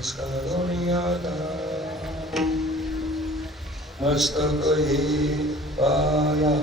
निष्कारुण्याता मस्तक हे पाया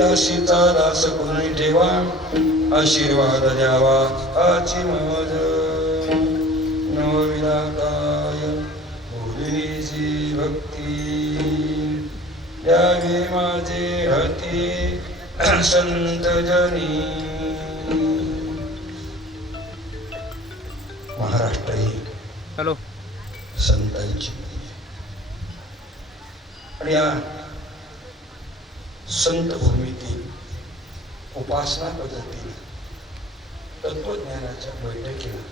राशीचा दास कोणी ठेवा आशीर्वाद द्यावा आची मज नवविराकाय बोललीची भक्ती द्यावे माझे हाती संत जनी. महाराष्ट्र ही हॅलो संतांची आणि या संत भूमीतील उपासना पद्धती तत्वज्ञानाच्या बैठकीला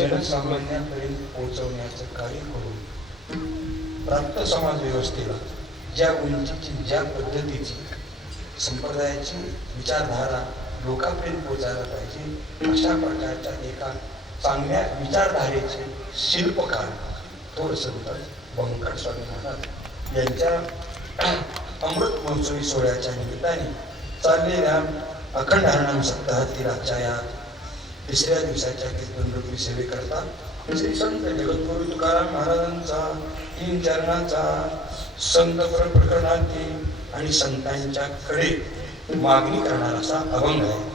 जनसामान्यांपर्यंत पोहोचवण्याचं कार्य करून प्राप्त समाज व्यवस्थेला ज्या उंचीची ज्या पद्धतीची संप्रदायाची विचारधारा लोकांपर्यंत पोहोचायला पाहिजे अशा प्रकारच्या एका चांगल्या विचारधारेचे शिल्पकार थोर संत व्यंकट स्वामी महाराज यांच्या अमृत महोत्सवी सोहळ्याच्या निमित्ताने चाललेल्या अखंड हरिनाम सप्ताहातील आजच्या या तिसऱ्या दिवसाच्या कीर्तनरूपी सेवेकरता श्री संत जगद्गुरु तुकाराम महाराजांचा तीन चरणाचा संत प्रकरणातील आणि संतांच्याकडे मागणी करणारा असा अभंग आहे.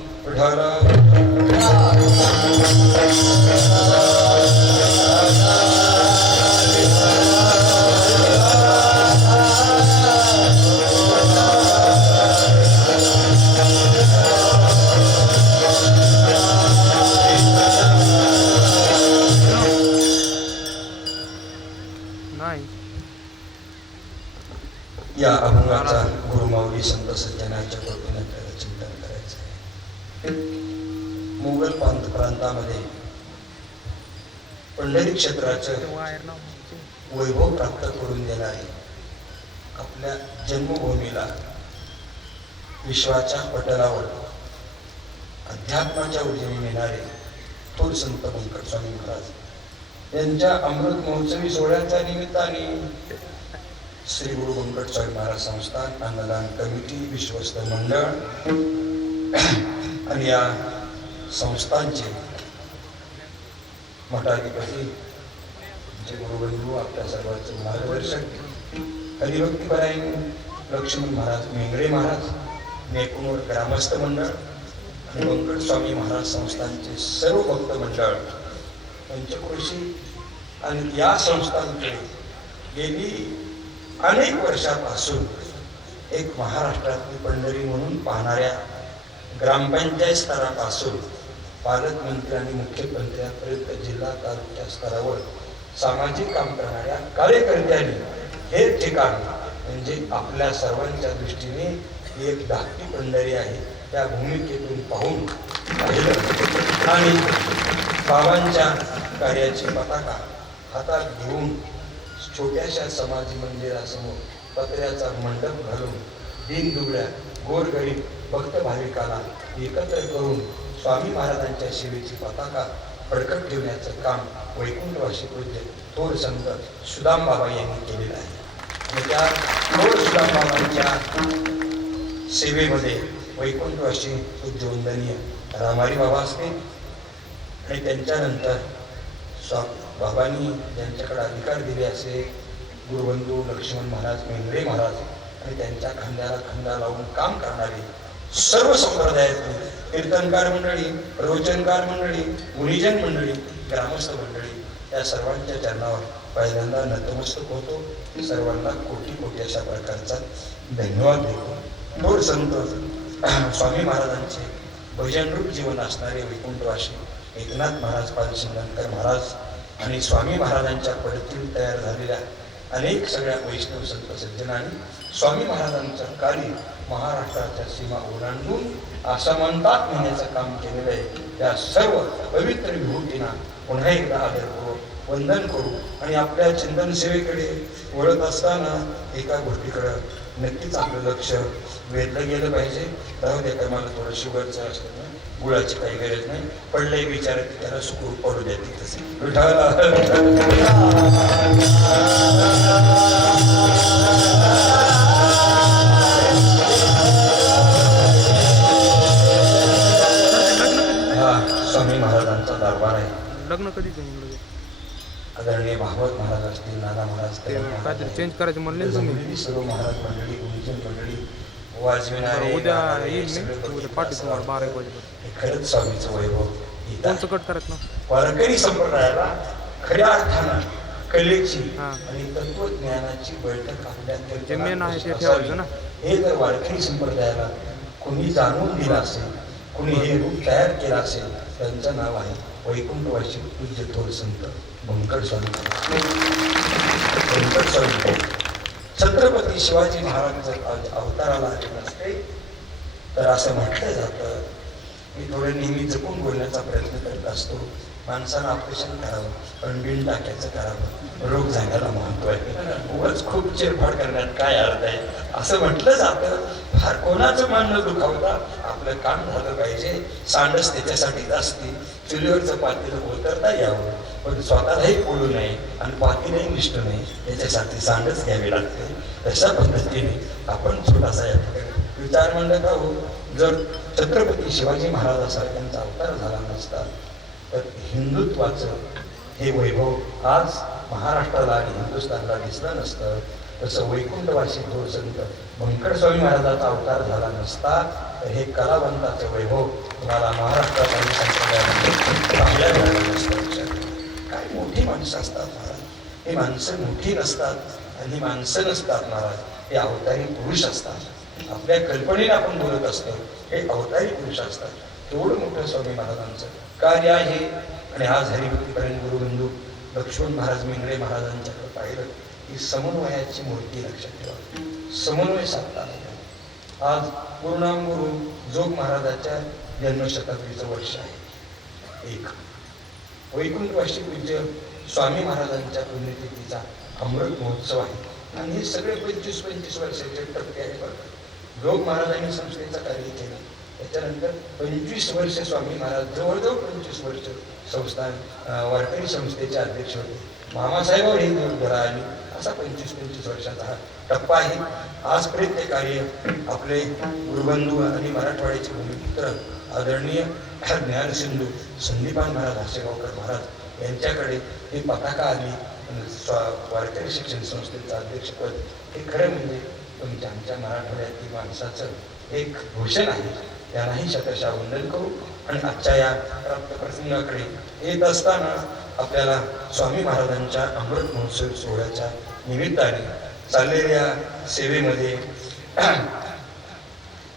या अभंगाचा गुरुमाऊली संत सज्जनाच्या कृपेने आपल्याला चिंतन करायचं आहे. मुघल प्रांतामध्ये पंढरी क्षेत्राचं वैभव प्राप्त करून देणारे आपल्या जन्मभूमीला विश्वाच्या पटलावर अध्यात्माच्या ऊर्जेने नेणारे थोर संत व्यंकट स्वामी महाराज यांच्या अमृत महोत्सवी सोहळ्याच्या निमित्ताने श्री गुरु व्यंकट स्वामी महाराज संस्थान अन्नदान कमिटी विश्वस्त मंडळ आणि या संस्थांचे मठाधिपती जे गुरुबंधू आपल्या सर्वांचे मार्गदर्शक हरिभक्तीपरायण लक्ष्मण महाराज मेंगरे महाराज नेकुनूर ग्रामस्थ मंडळ आणि व्यंकट स्वामी महाराज संस्थांचे सर्व भक्त मंडळ पंचक्रोशी आणि या संस्थांकडे गेली अनेक वर्षापासून एक महाराष्ट्रातली पंढरी म्हणून पाहणाऱ्या ग्रामपंचायत स्तरापासून पालकमंत्री आणि मुख्यमंत्र्यांपर्यंत जिल्हा तालुक्या स्तरावर सामाजिक काम करणाऱ्या कार्यकर्त्यांनी हे ठिकाण म्हणजे आपल्या सर्वांच्या दृष्टीने एक धाकटी पंढरी आहे त्या भूमिकेतून पाहून पाहिलं आणि बाबांच्या कार्याची पताका हातात घेऊन छोट्याशा समाजी मंदिरासमोर पत्र्याचा मंडप घालून दीनदुबळ्या गोरगरीब भक्त भाविकाला एकत्र करून स्वामी महाराजांच्या सेवेची पताका फडकत ठेवण्याचं काम वैकुंठवासी पूज्य थोर संत सुदाम बाबा यांनी केलेलं आहे. आणि त्या थोर सुदाम बाबांच्या सेवेमध्ये वैकुंठवासी पूज्य वंदनीय रामारी बाबा असतील, आणि त्यांच्यानंतर बाबांनी ज्यांच्याकडे अधिकार दिले असे गुरुबंधू लक्ष्मण महाराज मेंगडे महाराज आणि त्यांच्या खांद्याला खांदा लावून काम करणारे सर्व संप्रदायातली कीर्तनकार मंडळी, प्रवचनकार मंडळी, मुनिजन मंडळी, ग्रामस्थ मंडळी या सर्वांच्या चरणावर पहिल्यांदा नतमस्तक होतो. सर्वांना कोटी कोटी अशा प्रकारचा धन्यवाद देतो. थोर संत स्वामी महाराजांचे भजनरूप जीवन असणारे वैकुंठवासी एकनाथ महाराज पालसिंगणकर महाराज आणि स्वामी महाराजांच्या पडतील तयार झालेल्या अनेक सगळ्या वैष्णव संत सज्जनांनी स्वामी महाराजांचं कार्य महाराष्ट्राच्या सीमा ओलांडून आसमंतात नेण्याचं काम केलेलं आहे. त्या सर्व पवित्र विभूतींना पुन्हा एकदा आदर करू, वंदन करू आणि आपल्या चिंतन सेवेकडे वळत असताना एका गोष्टीकडं नक्कीच आपलं लक्ष वेधलं गेलं पाहिजे. राहू द्या का मला थोडं शुगरचं असतं ना, गुळाची काही गरज नाही, पडलंय विचारात त्याला सुखरूप पडू द्या तिथं. स्वामी महाराजांचा दरबार आहे. लग्न कधी आदरणीय भागवत महाराज असतील, नाना महाराज काहीतरी चेंज करायचं म्हणले तुम्ही. सर्व महाराज मंडळी, गुरुजन मंडळी, वाजविणारे उद्या येईल मी, उद्या पाठी तुम्हाला 12 वाजे. खरंच स्वामीचं वैभव कोणचं कट करत ना वारकरी संप्रदायाला खऱ्या अर्थानं कलेची आणि तत्वज्ञानाची बैठक जे मेन आहे ते ठेवायचं ना. हे जर वारकरी संप्रदायाला कोणी जाणून दिलं असेल, कोणी हे रूप तयार केलं असेल, त्यांचं नाव आहे वैकुंठवासी पूज्य थोर संत बंकट स्वामी. बंकट स्वामी छत्रपती शिवाजी महाराज जर अवताराला आले नसते तर असं म्हटलं जातं. मी थोडं नेहमी जपून बोलण्याचा प्रयत्न करत असतो. माणसानं ऑपरेशन करावं, पण बिल टाकायचं करावं, रोग झाल्याला महत्व आहे. उगाच खूप चिरफाड करण्यात काय अर्थ आहे असं म्हटलं जातं. फार कोणाचं मन न दुखावता आपलं काम झालं पाहिजे. सांडस त्याच्यासाठीच असते, चुलीवरचं पातेलं उतरता यावं, पण स्वतःलाही पोळू नये आणि पातेलही निष्ठ नाही, याच्यासाठी सांडच घ्यावी लागते. तशा पद्धतीने आपण छोटासा या ठिकाणी विचार मांडत आहोत. जर छत्रपती शिवाजी महाराजांसारख्यांचा अवतार झाला नसता तर हिंदुत्वाचं हे वैभव आज महाराष्ट्राला आणि हिंदुस्थानला दिसलं नसतं. तसं वैकुंठवासी थोर संत बंकट स्वामी महाराजाचा अवतार झाला नसता तर हे कलावंताचं वैभव तुम्हाला महाराष्ट्रात आणि संप्रदायामध्ये पाहायला मिळालं नसतं. काय मोठी माणसं असतात महाराज, हे माणसं मोठी नसतात आणि माणसं नसतात महाराज, हे अवतारी पुरुष असतात. आपल्या कल्पनेला आपण बोलत असतो, हे अवतारी पुरुष असतात. तेवढं मोठं स्वामी महाराजांचं कार्य आहे. आणि आज हरिभक्तीपर्यंत गुरुबंधू लक्ष्मण महाराज मेंगडे महाराजांच्याकडे पाहिलं की समन्वयाची मूर्ती लक्षात ठेवा, समन्वय साधला. आज गुरुनाम गुरु जोग महाराजाच्या जन्मशताब्दीचं वर्ष आहे. एक वैकुंठवासी पूज्य स्वामी महाराजांच्या पुण्यतिथीचा अमृत महोत्सव आहे आणि हे सगळे 25-25 वर्षाचे टप्पे आहे. बघा, जोग महाराजांनी संस्थेचं कार्य केलं, त्याच्यानंतर 25 वर्ष स्वामी महाराज, जवळजवळ 25 वर्ष संस्थान वारकरी संस्थेचे अध्यक्ष होते. मामासाहेबांवर ही धरा आली, असा 25-25 वर्षाचा हा टप्पा आहे. आजपर्यंत ते कार्य आपले गुरुबंधू आणि मराठवाड्याचे भूमिपुत्र आदरणीय ज्ञानसिंधू संदीपान महाराज हासेगावकर महाराज यांच्याकडे ही पताका आली. वारकरी शिक्षण संस्थेचं अध्यक्षपद हे खरं म्हणजे तुमच्या आमच्या मराठवाड्यातील माणसाचं एक भूषण आहे. त्यांनाही शतशः वंदन करू. आणि आजच्या या प्राप्त प्रसंगाकडे येत असताना आपल्याला स्वामी महाराजांच्या अमृत महोत्सव सोहळ्याच्या निमित्ताने चाललेल्या सेवेमध्ये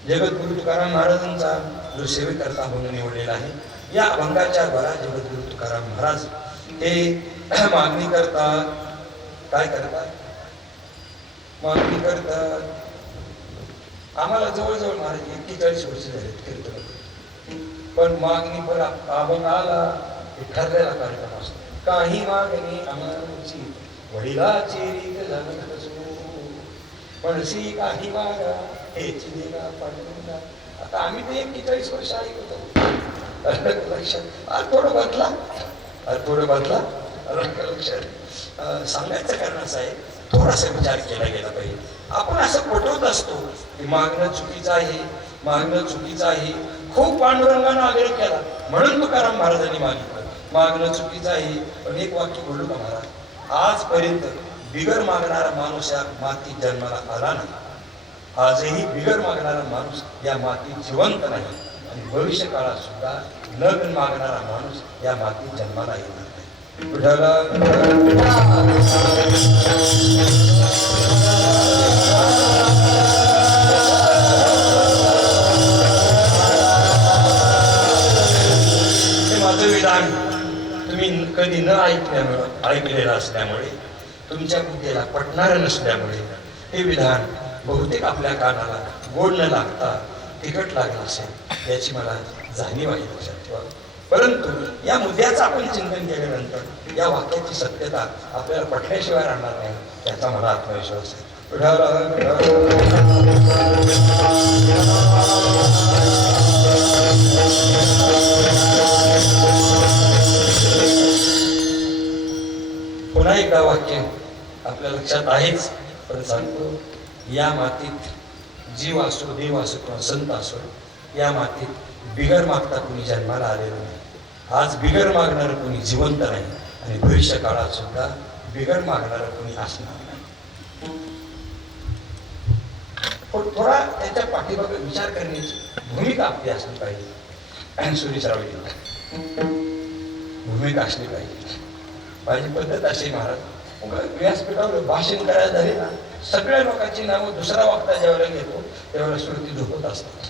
जगद्गुरु तुकाराम महाराजांचा जो सेवेकर्ता म्हणून निवडलेला आहे, या अभंगाच्या द्वारा जगद्गुरु तुकाराम महाराज हे मागणी करतात. काय करतात? मागणी करतात. आम्हाला जवळजवळ महाराज 41 वर्ष झालेत कीर्तन, पण मागणी पर अभंग आला ठरलेला कार्यक्रम असतो. काही मागणी आमची वडिलाची रीत झाली म्हणसी काही मागा हेच देगा पाठवून. आता आम्ही ते 41 वर्ष ऐकतो. लक्षात आज थोडं बदला, थोडं बदला. लक्षात सांगायचं कारण असं आहे, थोडासा विचार केला गेला पाहिजे. आपण असं पटवत असतो की मागणं चुकीचं आहे, मागणं चुकीचं आहे. खूप पांडुरंगानं आग्रह केला म्हणून तुकाराम महाराजांनी मागितलं. मागणं चुकीचं आहे. पण एक वाक्य बोलू का महाराज, आजपर्यंत बिगर मागणारा माणूस या मातीत जन्माला आला नाही. आजही बिगर मागणारा माणूस या मातीत जिवंत नाही आणि भविष्य काळात सुद्धा न मागणारा माणूस या मातीत जन्माला येणार नाही. विठ्ठला हे माझं विधान तुम्ही कधी न ऐकलेलं असल्यामुळे, तुमच्या बुद्धीला पटणारं नसल्यामुळे हे विधान बहुतेक आपल्या कानाला गोड न लागता तिखट लागलं असेल याची मला जाणीव आहे लक्षात ठेवा. परंतु या मुद्द्याचं आपण चिंतन केल्यानंतर या वाक्याची सत्यता आपल्याला पटल्याशिवाय राहणार नाही याचा मला आत्मविश्वास आहे. पुन्हा एकदा वाक्य आपल्या लक्षात आहेच, पण सांगतो, या मातीत जीव असो, देव असो किंवा संत असो, या मातीत बिगर मागता कुणी जन्माला आलेलं नाही. आज बिगर मागणारं कुणी जिवंत नाही आणि भविष्य काळात सुद्धा बिगर मागणारं कुणी असणार नाही. थोडा त्याच्या पाठीमागे विचार करण्याची भूमिका आपली असली पाहिजे. सुरेशरावजी भूमिका असली पाहिजे. माझी पद्धत अशी महाराज, व्यासपीठावर भाषण करायला झाले ना, सगळ्या लोकांची नावं दुसरा वक्ता ज्यावेळेला घेतो त्यावेळेला श्रुती झोपत असतात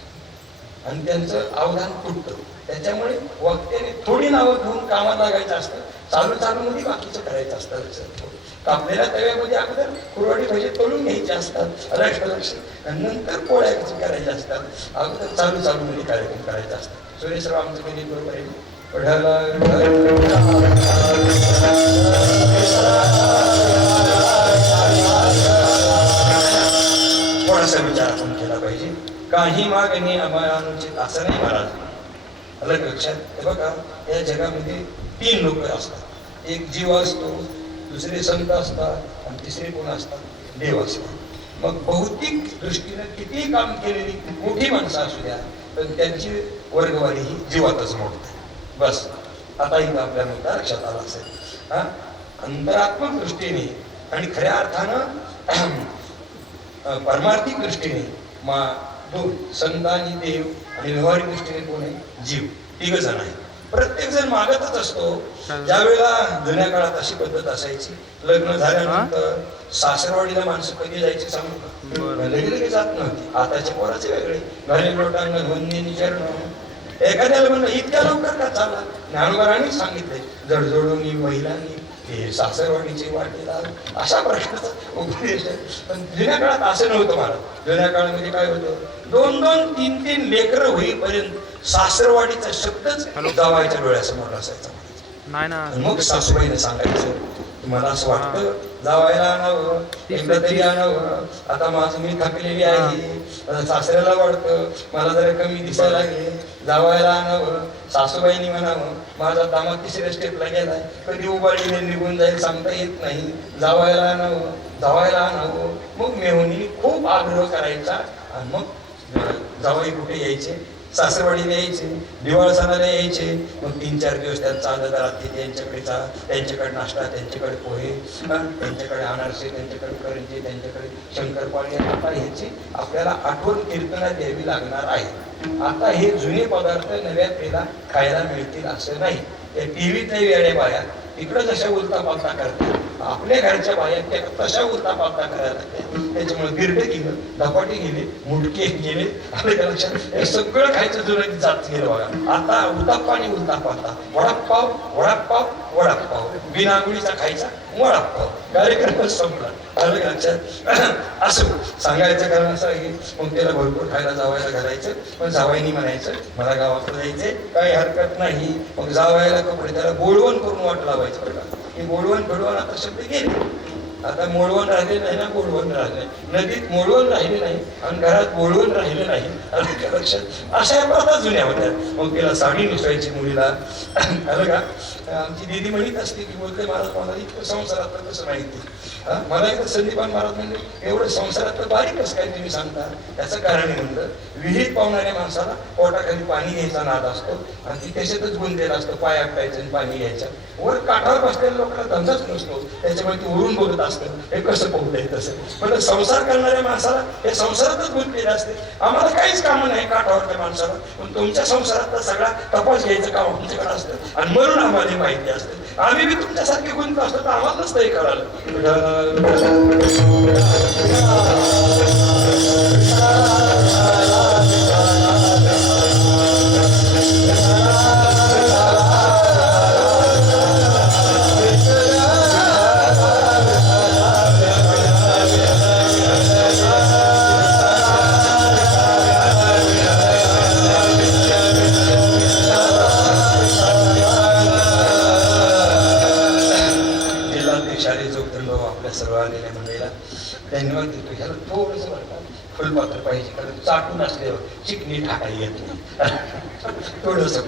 आणि त्यांचं अवधान तुटतं. त्याच्यामुळे वक्त्याने थोडी नावं घेऊन कामाला लागायचं असतं, चालू मध्ये बाकीचं करायचं असतं. कापलेल्या तव्यामध्ये अगोदर कुरवाडी भजी तोडून घ्यायचे असतात लक्ष, आणि नंतर पोळ्या करायच्या असतात. अगोदर चालू मध्ये कार्यक्रम करायचा असतात. सुरेशराव आमचं कधी बरोबर आहे. थोडासा विचार आपण केला पाहिजे. काही मागणी आम्हाला अनुचित असं नाही महाराज. अलग लक्षात. हे बघा, या जगामध्ये 3 लोक असतात. एक जीव असतो, दुसरे संत असतात आणि तिसरे कोण असतात? देव असतात. मग भौतिक दृष्टीने किती काम केलेली मोठी माणसं असू द्या, पण त्यांची वर्गवारी ही जीवातच मोडते. बस आता इथं आपल्या मुद्दा लक्षात आला असेल. अंतरात्मक दृष्टीने आणि खऱ्या अर्थानं परमार्थिक दृष्टीने दोन, संत आणि देव, आणि व्यवहारिक दृष्टीने कोण आहे? जीव. 3 जण आहे. प्रत्येक जण मागतच असतो. ज्या वेळेला जुन्या काळात अशी पद्धत असायची, लग्न झाल्यानंतर सासरवाडीला माणसं कधी जायची सांगू का? लगेच जात नव्हती. आताच्या पोराचे वेगळे, घरी लोटांगण वंदनी चरण. एखाद्याला म्हणलं इतक्या लवकर का चालला? ज्ञानोबारांनी सांगितले, जडजोडून महिलांनी हे सासरवाडीची वाटेला, अशा प्रश्नाचा उपदेश आहे. पण जुन्या काळात असं नव्हतं महाराज. जुन्या काळामध्ये काय होतं, 2-2, 3-3 लेकरं होईपर्यंत सासरवाडीचा शब्दच जावायच्या डोळ्यासमोर असायचा. नाही ना. मग सासूबाईने सांगायचं, मला असं वाटतं जावायला आणावं, एकदा तरी आणावं. आता माझं मी थकलेली आहे, सासऱ्याला वाटतं मला जरा कमी दिसायला लागले, जावायला आणावं. सासूबाईंनी म्हणावं, माझा दामाद 3ऱ्या स्टेपला गेलाय, कधी उबाळीने निघून जाईल सांगता येत नाही, जावायला आणावं. मग मेहुणी खूप आग्रह करायचा आणि मग जावाई कुठे यायचे? सासरवाडीला यायचे, दिवाळ सणाला यायचे. मग 3-4 दिवस त्यांचा चालत राहते. त्यांच्याकडे नाश्ता, त्यांच्याकडे पोहे, त्यांच्याकडे अनारसे, त्यांच्याकडे करंजी, त्यांच्याकडे शंकरपाळी. आता ह्याची आपल्याला आठवण कीर्तनात द्यावी लागणार आहे. आता हे जुने पदार्थ नव्या पिढीला खायला मिळतील असं नाही. त्या टीव्हीत नाही वेड्या बाया इकडं जशा उलता पालता करतात, आपल्या घरच्या बाया त्या तशा उलता पालता करायला लागल्या. त्याच्यामुळे बिरडे गेलं, धपाटे गेले, मुडके गेले, आपल्या लक्षात हे सगळं खायचं जुनं जात गेलं बघा. आता उतापा आणि उलता पालता, वडापाव, बिनागुळीचा खायचा वडापाव, कार्यक्रमच संपला. अलग लक्षात. असं सांगायचं कारण असं आहे, मग त्याला भरपूर खायला जावायला घालायचं. पण जावायनी म्हणायचं, मला गावाकडे जायचंय, काही हरकत नाही. मग जावायला कपडे त्याला बोलवण करून वाट लावायचं बरं का. हे बोलवण आता शब्द गेले. आता मोडवण राहिले नाही ना, बोलवण राहिले नाही, नदीत मोडवण राहिले नाही आणि घरात बोलवण राहिलं नाही. आलं का लक्षात? अशा प्रथा जुन्या होत्या. मग तिला साडी नेसवायची मुलीला. आलं का? आमची दिदी म्हणत असते की बोलते महाराज मला इतकं संसारात कसं माहिती. मला एकदा संदीपान महाराज म्हणजे एवढं संसारात बारीक कसं काय तुम्ही सांगता. त्याचं कारण आहे म्हणलं, विहिरीत पावणाऱ्या माणसाला पोटाखाली पाणी घ्यायचा नाद असतो आणि ती त्याच्यातच गुंतलेला असतो. पाय आपटायचं आणि पाणी घ्यायचं. वर काठावर बसलेल्या लोकांना धंदाच नसतो, त्याच्यामुळे ती वरून बोलत असतं. हे कसं पोहतंय तसं. पण संसार करणाऱ्या माणसाला हे संसारातच गुंतलेलं असते. आम्हाला काहीच कामं नाही काठावरच्या माणसाला, पण तुमच्या संसारातला सगळा तपास घ्यायचं काम आमच्याकडे असतं आणि म्हणून आम्हाला माहिती असतं. आम्ही बी तुमच्यासारखे गुंत असतो तर आम्हाला नसतं हे कळालं. सर्व आलेल्या मंडळीला धन्यवाद देतो. ह्याला थोडंसं बरं फुलपात्र पाहिजे, कारण चाटून असल्यावर चिकणी टाकायला येत नाही. थोडंसं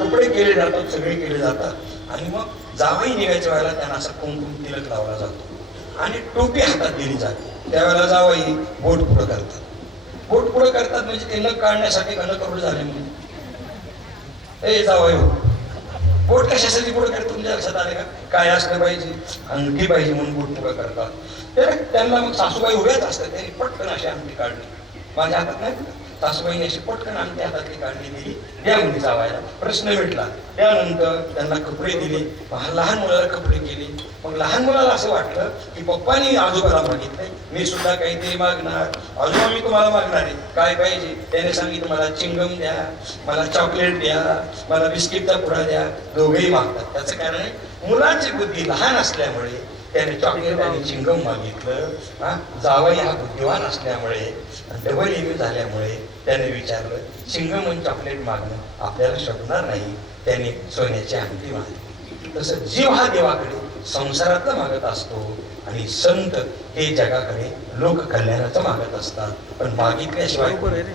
कपडे केले जातात, सगळे केले जातात आणि मग जावई निघायच्या वेळेला त्यांना असा कुंकुम तिलक लावला जातो आणि टोपी हातात दिली जाते. त्यावेळेला जावई बोट पुढं करतात. बोट पुढं करतात म्हणजे ते नख काढण्यासाठी नख कपडे झाले म्हणून. ए जावई बोट कशासाठी पुढं करतात तुमच्या लक्षात आले का? काय असलं पाहिजे, अंगठी पाहिजे म्हणून बोट पुढं करतात. तर त्यांना मग सासूबाई उभ्याच असतात. त्यांनी पटकन अशी अंगठी काढली. माझ्या हातात नाही, सासूबाईने अशी पटकन अंगठी हातातली काढली दिली. द्या मुली जावायला. प्रश्न मिटला. त्यानंतर त्यांना कपडे दिले. लहान मुलाला कपडे केले. मग लहान मुलाला असं वाटलं की पप्पानी आजोबाला मागितलंय, मी सुद्धा काहीतरी मागणार. आजोबा मी तुम्हाला मागणार आहे, काय पाहिजे? त्याने सांगितलं मला चिंगम द्या, मला चॉकलेट द्या, मला बिस्किटचा पुडा द्या. दोघेही मागतात. त्याचं कारण आहे मुलाची बुद्धी लहान असल्यामुळे त्याने चॉकलेट आणि चिंगम मागितलं. जावई हा बुद्धिवान असल्यामुळे डबल एम झाल्यामुळे त्याने विचारलं चिंगम आणि चॉकलेट मागणं आपल्याला शोभणार नाही. त्याने सोन्याची अंगठी मागली. तसं जीव हा देवाकडे संसारातलं मागत असतो आणि संत हे जगाकडे लोक कल्याणाचं मागत असतात. पण मागितल्याशिवाय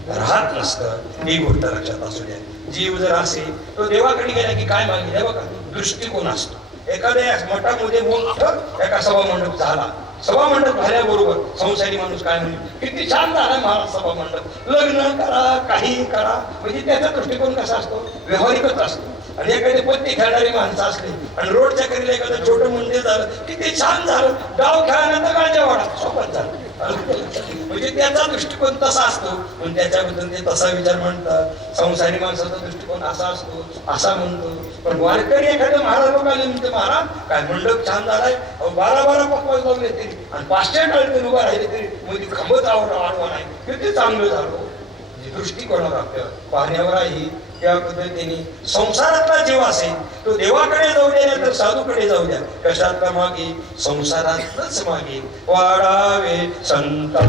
राहत नसतं. ही गोष्ट लक्षात असू द्या. जीव जर असेल तो देवाकडे गेला की काय मागितलं बघा, दृष्टिकोन असतो. एखाद्या मठामध्ये मोठं एका सभामंडप झाला. सभामंडप झाल्याबरोबर संसारी माणूस काय म्हणतो, किती छान झाला महाराज सभामंडप, लग्न करा काही करा. म्हणजे त्याचा दृष्टिकोन कसा असतो, व्यावहारिकच असतो. आणि एखादी पत्ती खेळणारी माणसं असली आणि रोडच्या करीला एखादं छोटं मंदिर झालं, किती छान झालं, गाव खेळानंतर गाळच्या वाडा सोबत झालं. म्हणजे त्याचा दृष्टिकोन तसा असतो. पण त्याच्याबद्दल ते तसा विचार म्हणतात. संसारी माणसाचा दृष्टिकोन असा असतो, असा म्हणतो. पण वारकरी एखाद्या महाराज लोकांनी म्हणते, महाराज काय मंडप छान झालाय, 12 पकवास लावले तरी आणि 500 टाळते उभा राहिले तरी म्हणजे खंबत आडवा नाही, किती चांगलं झालं. म्हणजे दृष्टिकोनावर आपल्या पाहण्यावर आहे. त्या पद्धतीने संसारातला जीव असेल तो देवाकडे जाऊ द्या, तर साधूकडे जाऊ द्या. कशातला मागे, संसारातच मागे. वाढावे संता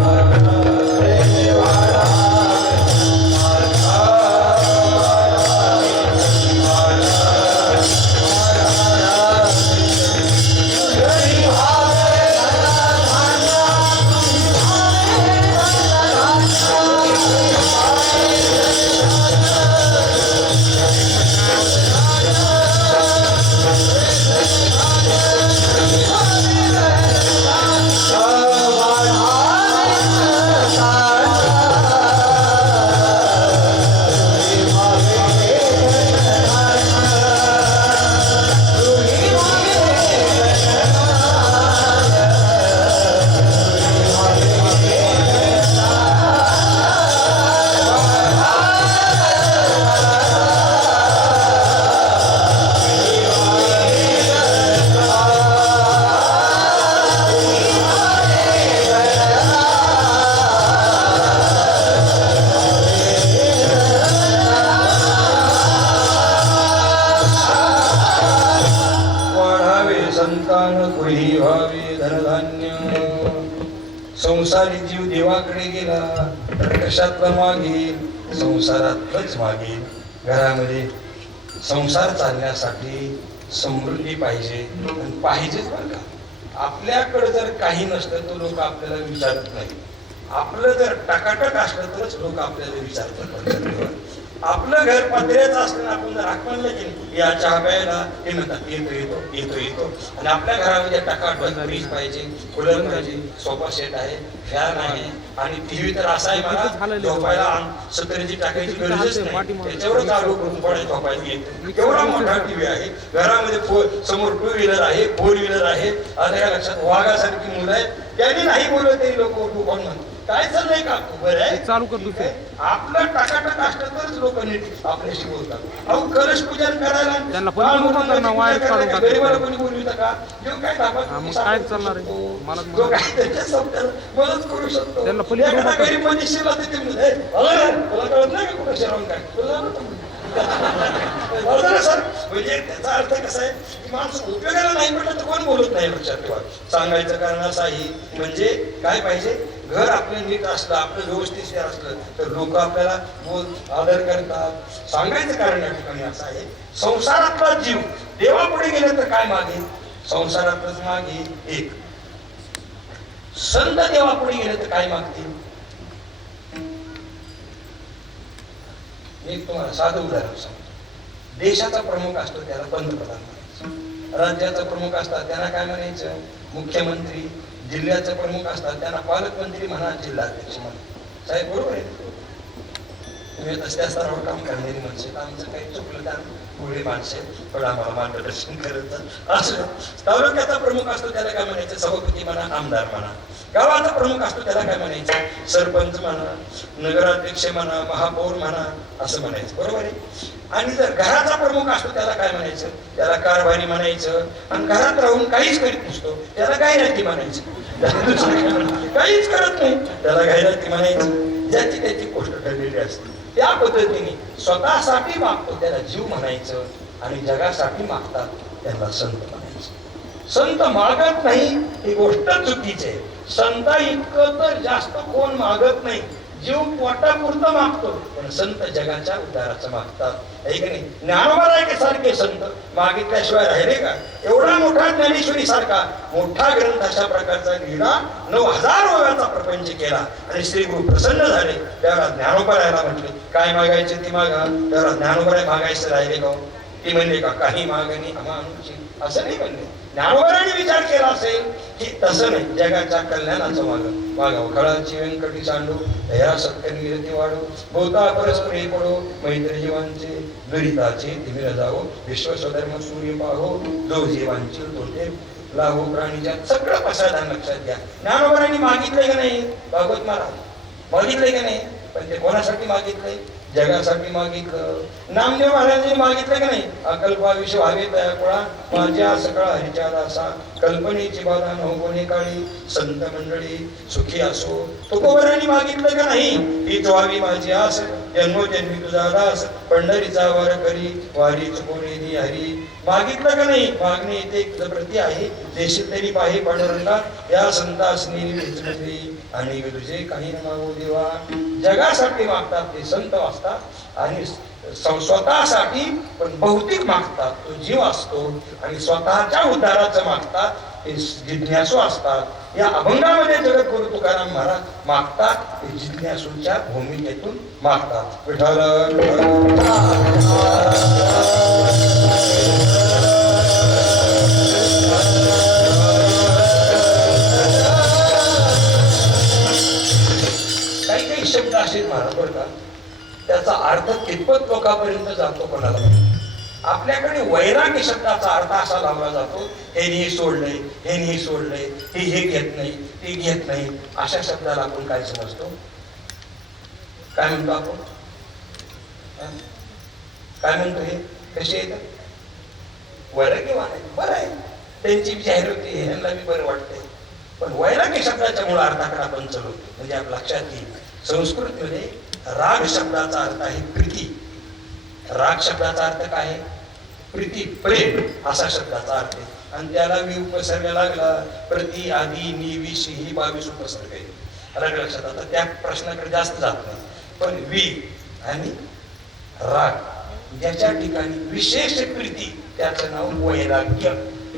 संसारी जीव देवाकडे गेला तर कशातलं मागेल? संसारातलंच मागेल. घरामध्ये संसार चालण्यासाठी समृद्धी पाहिजे आणि पाहिजेच बरं का. आपल्याकडे जर काही नसलं तर लोक आपल्याला विचारत नाही. आपलं जर टकाटक असलं तरच लोक आपल्याला विचारतात. आपलं घर पत्र्याचं असलं आपण जर आखणलं की या चहा प्यायला ते म्हणतात येतो येतो येतो येतो. आणि आपल्या घरामध्ये टकाटक फ्रीज पाहिजे, कूलर पाहिजे, सोफा सेट आहे, फॅन आहे आणि टीव्ही तर असा आहे मला झोपायला सतरंजी टाकायची गरजच नाही. त्याच्यावर चालू करून थोड्या झोपायला येतो. केवढा मोठा टीव्ही आहे घरामध्ये. समोर टू व्हीलर आहे, फोर व्हीलर आहे. आता या लक्षात वाघासारखी मुलं आहेत, त्यांनी नाही बोलत तरी लोक उठू कोण म्हणतात काय चाललंय का बरं आहे चालू कर दुसरे. आपलं टाकाटक असलं तरच लोक नीट आपल्याशी बोलतात. अहो कलश पूजन करायला त्यांना पण वायर काढून टाकतात. गरीबाला कोणी बोलवितं का? जो काय मग काय चालणार आहे? मला जो काय त्याच्या शब्दाला मदत करू शकतो. त्यांना पण एखादा गरीब म्हणजे शिरला तर ते म्हणते तुला कळत नाही का कुठं शिरावून काय सर. म्हणजे त्याचा अर्थ कसा आहे की माणूस उपयोगाला नाही म्हटलं तर कोण बोलत नाही. लक्षात ठेवा. सांगायचं कारण असं आहे म्हणजे काय पाहिजे, घर आपलं नीट असलं, आपलं व्यवस्थित असलं तर लोक आपल्याला आदर करतात. सांगायचं कारण या ठिकाणी असं आहे, संसारातला जीव देवापुढे गेले तर काय मागे? संसारातलंच मागे एक. संत देवापुढे गेले तर काय मागतील? एक तुम्हाला साधं उदाहरण सांगतो. देशाचा प्रमुख असतो त्याला पंतप्रधान म्हणायचं. राज्याचा प्रमुख असतात त्यांना काय म्हणायचं? मुख्यमंत्री. जिल्ह्याचे प्रमुख असतात त्यांना पालकमंत्री म्हणा, जिल्हाध्यक्ष म्हणा. साहेब बरोबर आहे. तुम्ही त्या स्तरावर काम करणारी माणसं, आमचं काही चुकलं तर पुढे माणसे पण आम्हाला मार्गदर्शन करत असं. तालुक्याचा प्रमुख असतो त्याला काय म्हणायचं? सभापती म्हणा, आमदार म्हणा. गावाचा प्रमुख असतो त्याला काय म्हणायचं? सरपंच म्हणा, नगराध्यक्ष म्हणा, महापौर म्हणा, असं म्हणायचं. बरोबर आहे. आणि जर घराचा प्रमुख असतो त्याला काय म्हणायचं? त्याला कारभारी म्हणायचं. आणि घरात राहून काहीच करीत नसतो त्याला गायराती म्हणायचं. काहीच करत नाही त्याला गायराती म्हणायचं. ज्याची त्याची गोष्ट ठरलेली असते त्या पद्धतीने स्वतःसाठी मागतो त्याला जीव म्हणायचं. आणि जगासाठी मागतात त्याला संत म्हणायचं. संत मागत नाही ही गोष्ट चुकीची आहे. संता इतकं तर जास्त कोण मागत नाही. जीव पोटापुरतं मागतो पण संत जगाच्या उद्धाराचं मागतात. आहे की नाही? ज्ञानोबा सारखे संत मागितल्याशिवाय राहिले का? एवढा मोठा ज्ञानेश्वरी सारखा मोठा ग्रंथ अशा प्रकारचा लिहिला, 9000 ओव्याचा प्रपंच केला आणि श्री गुरु प्रसन्न झाले. त्याला ज्ञानोबा राहायला म्हटले काय मागायचे ते मागा. त्याला ज्ञानोबा मागायचं राहिले का? ते म्हणले का काही मागणी अमानुषी, असं नाही म्हणले. ज्ञानोबांनी विचार केला असेल की तसं नाही, जगाच्या कल्याणाचं मागावं. खळाची व्यंकटी सांडू दया सत्कर्मी विरती वाढो, भोवता परस्परे पडो, मैत्री जीवांचे दुरिताचे तिमिर जावो, विश्वस्वधर्म सूर्य पाहो, जो जीवांचे तोटे लाहो प्राणीच्या. सगळं प्रसादान लक्षात घ्या. ज्ञानोबांनी मागितलंय का नाही? भागवत महाराज मागितलंय का नाही? पण ते कोणासाठी मागितलंय? जगासाठी मागितलं. नामदेव महाराजांनी मागितलं की नाही? अकल्पा विश्व व्हावे दयाकुळा, माझ्या सकळ हरिच्या दासा, कल्पनेची बाधा न होणे काळी, संत मंडळी सुखी असो. तुकोबरांनी मागितलं का नाही? हीच व्हावी माझी आस, जन्मोजन्मी तुझा दास, पंढरीचा वार करी, वारी चुकोनी दी हरी. मागितलं का नाही? मागणी इथे प्रती आहे, देशील तरी पाही पांडुरंगा, या संतासनी आणि तुझे काही न मागू देवा. जगासाठी मागतात ते संत असतात आणि स्वतःसाठी पण भौतिक मागतात तो जीव असतो. आणि स्वतःच्या उद्धाराचं मागतात ते जिज्ञासू असतात. या अभंगामध्ये जगद्गुरु तुकाराम महाराज मागतात ते जिज्ञासूच्या भूमिकेतून मागतात. विठ्ठल शब्द असे महाराज बरं, त्याचा अर्थ कितपत लोकांपर्यंत जातो कोणाला माहिती. आपल्याकडे वैराग्य शब्दाचा अर्थ असा लावला जातो, हे सोडलंय, हे सोडलंय, हे घेत नाही, ते घेत नाही. अशा शब्दाला आपण काय समजतो? काय म्हणतो आपण? काय म्हणतो? हे कसे येतात? वैराग्यवान आहे, बरं आहे, त्यांची जाहीर होती, ह्यांना मी बरं वाटतंय. पण वैराग्य शब्दाच्या मूळ अर्थाकडे आपण चलो म्हणजे आपल्या लक्षात येईल. संस्कृतमध्ये राग शब्दाचा अर्थ आहे प्रीती. राग शब्दाचा अर्थ काय आहे? प्रीती, प्रेम असा शब्दाचा अर्थ आहे. आणि त्याला मी उपसर्ग लागला प्रति आधी निविशी ही 22 उपसर्ग आहे. अलग लक्षात. आता त्या प्रश्नाकडे जास्त जात नाही, पण वी आणि राग ज्याच्या ठिकाणी विशेष प्रीती त्याचं नाव वैराग्य.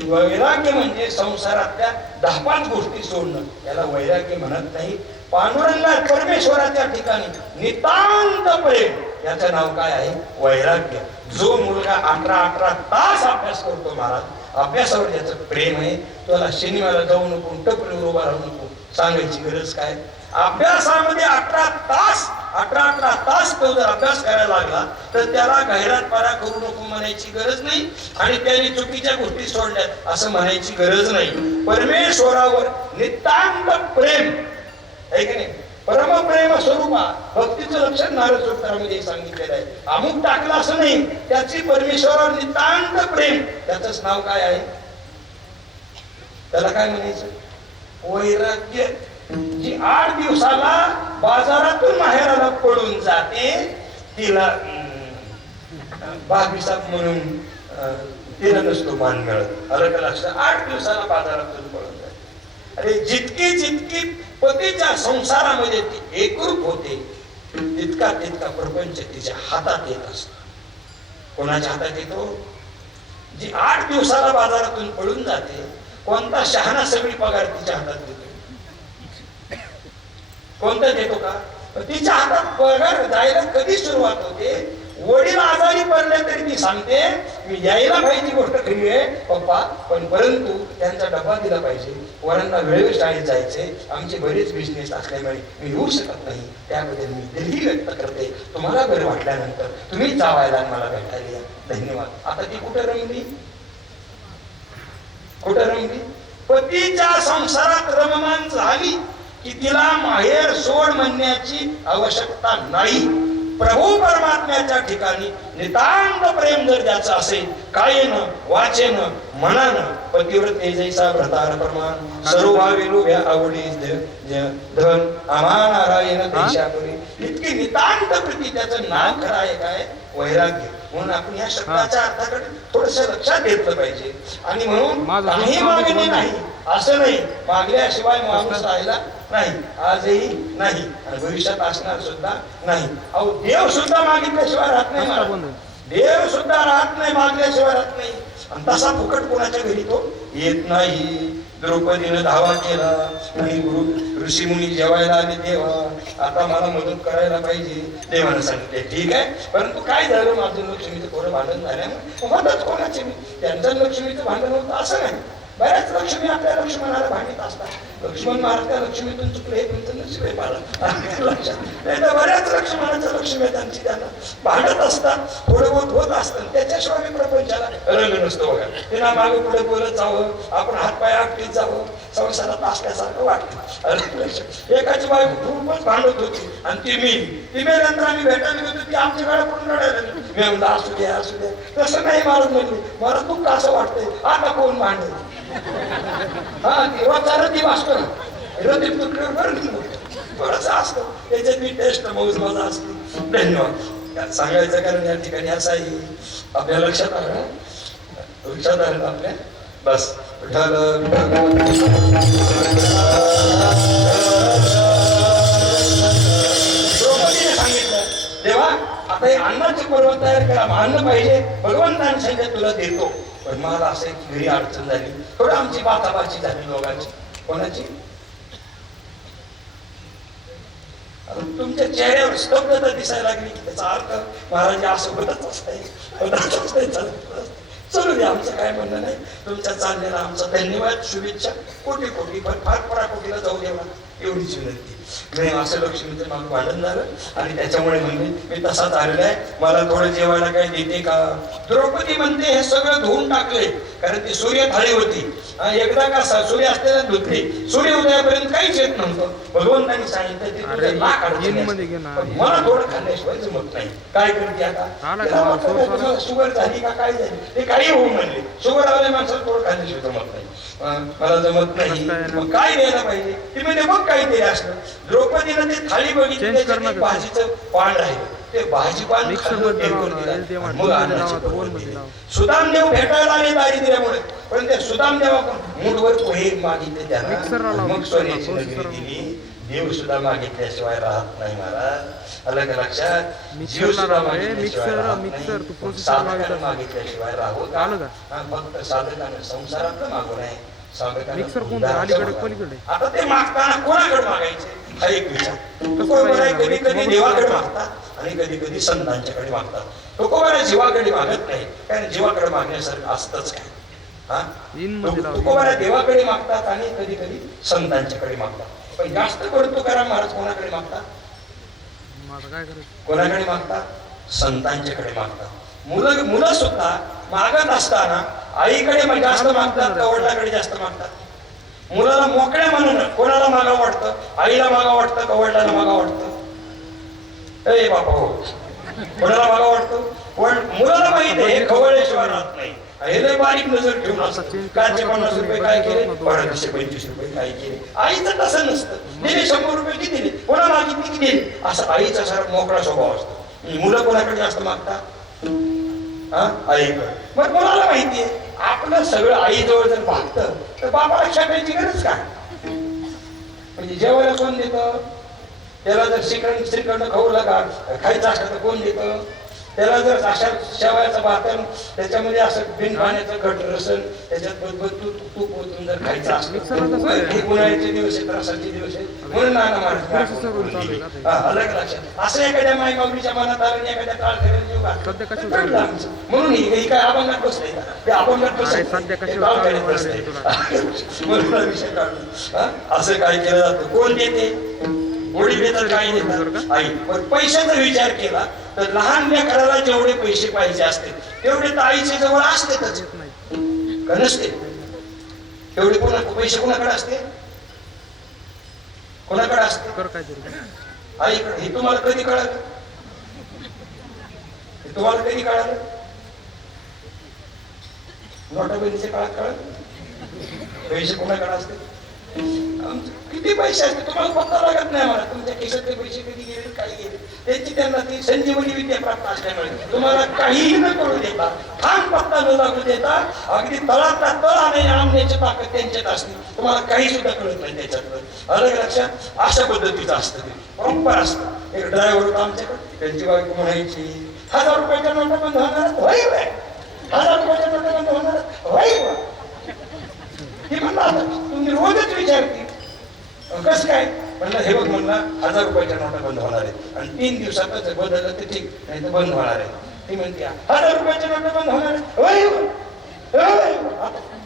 वैराग्य म्हणजे संसारातल्या 10-5 गोष्टी सोडणं, याला वैराग्य म्हणत नाही. पांडुरंगा परमेश्वराच्या ठिकाणी नितांत प्रेम, याचं नाव काय आहे? वैराग्य. जो मुलगा 18 तास अभ्यास करतो महाराज, अभ्यासावर ज्याचं प्रेम आहे, त्याला सिनेमाला जाऊ नको, टपरीवर उभा राहू नको, सांगायची गरज काय? अभ्यासामध्ये 18 तास तो जर अभ्यास करायला लागला तर त्याला गैरातपणा करू नको म्हणायची गरज नाही, आणि त्याने चुकीच्या गोष्टी सोडल्यात असं म्हणायची गरज नाही. परमेश्वरावर नितांत प्रेम आहे की नाही? परमप्रेम स्वरूपा भक्तीचं लक्षण नारद सूत्रामध्ये सांगितलेलं आहे. अमुक टाकलं असं नाही, त्याची परमेश्वरावर नितांत प्रेम, त्याचंच नाव काय आहे? त्याला काय म्हणायचं? वैराग्य. जी 8 दिवसाला बाजारातून माहेराला पळून जाते तिला बाबीसाब म्हणून तिला नसतो मान मिळत. अलग लक्षात. 8 दिवसाला बाजारातून पळून जाते. अरे जितकी पतीच्या संसारामध्ये ती एकरूप होते, तितका प्रपंच तिच्या हातात येत असतो. कोणाच्या हातात येतो? जी 8 दिवसाला बाजारातून पळून जाते, कोणता शहाणा सगळी पगार तिच्या हातात देतो? कोणता देतो का? तिच्या हातात पगार जायला कधी सुरुवात होते? वडील आजारी पडले तरी ती सांगते मी यायला पाहिजे, गोष्ट खरी आहे पप्पा, पण परंतु त्यांचा डबा दिला पाहिजे, वरांना वेळेवर शाळेत जायचे, आमचे बरेच बिझनेस असल्यामुळे मी येऊ शकत नाही, त्याबद्दल मी दिलगी व्यक्त करते. तुम्हाला बरं वाटल्यानंतर तुम्ही जावायला मला भेटायला या, धन्यवाद. आता ती कुठं रमली? पतीच्या संसारात रममान झाली की तिला माहेर सोड म्हणण्याची आवश्यकता नाही. प्रभू परमात्म्याच्या ठिकाणी नितांत प्रेम जर द्यायचं असेल, कायेनं वाचेनं मनानं, पतिव्रते जैसा व्रतार प्रमाण सर्व वेलुभ्या आवडी धन आम्हा नारायण देशापुरी, इतकी नितांत प्रीती, त्याचं नाव खरं आहे काय? वैराग्य. म्हणून आपण या शब्दाच्या अर्थाकडे थोडस लक्षात घेतलं पाहिजे. आणि म्हणून काही मागणी नाही असं नाही, मागल्याशिवाय माणूस राहिला नाही, आजही नाही आणि भविष्यात असणार सुद्धा नाही. अहो देव सुद्धा मागितल्याशिवाय राहत नाही, देव सुद्धा राहत नाही, मागल्याशिवाय राहत नाही. आणि तसा फुकट कोणाच्या घरी तो येत नाही. द्रौपदीनं धावा केला आणि गुरु ऋषी मुनी जेवायला आले, देवा आता मला मदत करायला पाहिजे. देवानं सांगितले ठीक आहे, परंतु काय झालं, माझं लक्ष्मीचं थोडं भांडण झाल्यामुळे मदत कोणाची? मी त्यांचं लक्ष्मीचं भांडण होतं असं नाही. बऱ्याच लक्ष्मी आपल्या लक्ष्मणाला भांडीत असतात. लक्ष्मण महाराज त्या लक्ष्मीतून चुकले हे तुमचं नशीब आहे मला लक्षात नाही. तर बऱ्याच लक्ष्मणाचं लक्ष्मी त्यांची त्यांना भांडत असतात, थोडं बहुत होत असतं. त्याच्याशिवाय मी प्रपंचाला रंग नसतो बघा. त्यांना मागे पुढे बोलत जावं, आपण हातपाय आपटीत जावं, संसारात असल्यासारखं वाटतं. एकाची बायको खूपच भांडत होती आणि ती मेल्यानंतर आम्ही भेटायला गेलो, ती आमच्या गाड्या पडून रडायला लागली. मी म्हणलं असू द्या. तसं नाही महाराज म्हणले, मला दुःख असं वाटतंय आता कोण भांडत. हा रोजचा रतीब असतो ना, रतीब तुकडीवर थोडंसं असतं, त्याच्यात मी टेस्ट मौज माझा असतो. धन्यवाद. सांगायचं कारण या ठिकाणी असं आहे, आपल्या लक्षात आलं ना आपल्या? बस सांगितलं देवा आता हे अन्नाचे पर्वत तयार करा, अन्न पाहिजे, भगवंताने सांगितलं तुला देतो. पण मला असं एक घरी अडचण झाली, थोडं आमची बाचाबाची झाली दोघांची. कोणाची? तुमच्या चेहऱ्यावर स्तब्धता दिसायला लागली की त्याचा अर्थ महाराज असं होतच असतंय. चलू द्या, आमचं काय म्हणणं नाही. तुमच्या चाललेला आमचा धन्यवाद, शुभेच्छा कोटी, पण फार पराकोटीला जाऊ देवा एवढीच विनंती. नाही असं लक्ष्मीचं माझं भांडण झालं आणि त्याच्यामुळे म्हणले मी तसाच आलेला आहे, मला थोडं जेवायला काय देते का? द्रौपदी म्हणते हे सगळं धुवून टाकले, कारण ती सूर्य थाळी होती. एकदा का सूर्य असलेला धुतली, सूर्य उदयापर्यंत काहीच येत नव्हतं. भगवंतांनी सांगितलं मला थोडं खाल्ल्याशिवाय जमत नाही. काय करते आता? शुगर झाली का काय झाली ते काही होऊ म्हणले, शुगर आले माणसाला थोडं खाल्ल्याशिवाय जमत नाही, मला जमत नाही. मग काय द्यायला पाहिजे? ती म्हणजे मग काहीतरी असलं. द्रौपदीनं ते थाळी बघितली, भाजीचं पान राहिलं. ते भाजीपान मिक्सर खाल्लं, मध्ये टेकून लावला, दिला, SD आणि मग मध्ये अन्नाची लावा, पर्वणी दोन मध्ये केली. लावा. सुदामदेव भेटायला आले दारिद्र्यामुळे, पण ते सुदामदेवाकडून मूठभर पोहे मागितले त्याला, मिक्सरला लाव, मग मिक्सरला, सोन्याची नगरी प्रोसेसरला. दिली. देव सुद्धा मागितल्याशिवाय राहत नाही महाराज, आलं का लक्षात? मिक्सरला जीव सुद्धा लावा, मागितल्याशिवाय मिक्सर, राहत मिक्सर, नाही. तू प्रोसेसर साधकाने लावायचा. मागितल्याशिवाय राहू आलं का? हा, फक्त साधकाने संसारातलं मागू नये. साधकाने मिक्सर कोणतं? उदाराचं अलीकडे, मागावं. पलीकडे? आता ते मागताना कोणाकडे मागायचे हा एक विचार. कसं तुकोबाराय पाहिजे? कधी कधी मोबाईल देवाकडे वापरा. मागतात आणि कधी कधी संतांच्याकडे मागतात. तुकोबाराय जीवाकडे मागत नाही, कारण जीवाकडे मागण्यासारखं असतंच काय. इन मध्ये लावा. तुकोबाराय देवाकडे मागतात आणि कधी कधी संतांच्याकडे मागतात. पण जास्त करून तुकाराम महाराज कोणाकडे मागतात? मग आता काय करायचं? कोणाकडे मागतात? संतांच्याकडे मागतात. मुलं सुद्धा मागत असताना आईकडे जास्त मागतात का वडिलांकडे जास्त मागतात? मुलाला मोकळ्या म्हणून कोणाला मागावं वाटतं? आईला मागावं वाटतं का वडिलांना मागावं वाटतं? ए बापा हो, कोणाला मागावं वाटतं? मुलाला माहिती आहे हे खवळल्याशिवाय राहत नाही. हे लय बारीक नजर ठेवून असतं. कालचे 50 रुपये काय केले, 25 रुपये काय केले. आईचं तसं नसतं. दिले 100 रुपये किती दिले, कोणा मागितले किती दिले, असं आईचा सारा मोकळा स्वभाव असतो. मुलं कोणाकडे जास्त मागतात? आईकडे. मग कोणाला माहितीये आपलं सगळं आईजवळ जर मागतं तर बापाला शाकायची गरज काय? म्हणजे जेवायला कोण देतं? त्याला जर श्रीखंड खाऊ लागा खायचं असलं तर कोण देतं? त्याला जर अशा शेवयाचं भातन त्याच्यामध्ये असं बिन पाण्याचं घट रसन त्याच्यात तूप ओतून जर खायचं असलं, हे उन्हाळ्याचे दिवस आहेत, रसाचे दिवस आहेत, म्हणून नाना महाराज अलग लक्षात. असं एखाद्या माई माऊलीच्या मनात आलं, एखाद्या काळ म्हणून ही काय अभंगात बसले का? ते अभंगात बसले म्हणून विषय काढून असं काय केलं जातं. कोण देते? वडील देतात, काय देतात? आई. पण पैशाचा विचार केला तर लहान लेकराला जेवढे पैसे पाहिजे असते तेवढे तर आईच्या जवळ असतेच का नसते? तेवढे पैसे कोणाकडे असते? कोणाकडे असते? आईकडे. हे तुम्हाला कधी कळालं? तुम्हाला कधी कळालं? नोटाबंदीच्या काळात कळालं पैसे कोणाकडे असते. किती पैसे असते तुम्हाला पत्ता लागत नाही. मला तुमच्या खिशातले पैसे कधी गेले, काही गेले, त्यांची त्यांना ती संजीवनी विद्या प्राप्त असल्यामुळे तुम्हाला काहीही न कळू देता, ठाम पत्ता न लागू देता, अगदी तळातला तळ आणण्याची ताकद त्यांच्यात असते. तुम्हाला काही सुद्धा कळत नाही त्याच्यातलं. अलग लक्षात. अशा पद्धतीचं असतं ते प्रॉपर असतं. एक ड्रायव्हर होता आमच्याकडे, त्यांची बायको म्हणायची 1000 रुपयाच्या नोटा बंद होणार, 1000 रुपयाच्या नोटा बंद होणार. ती म्हणला तुम्ही रोजच विचारते कस काय? म्हणलं हे बघ, म्हणला 1000 रुपयाच्या नोटा बंद होणार आहेत आणि 3 दिवसातच बदललं तर ठीक, नाही तर बंद होणार आहे. ती म्हणते 1000 रुपयाच्या नोटा बंद होणार आहे.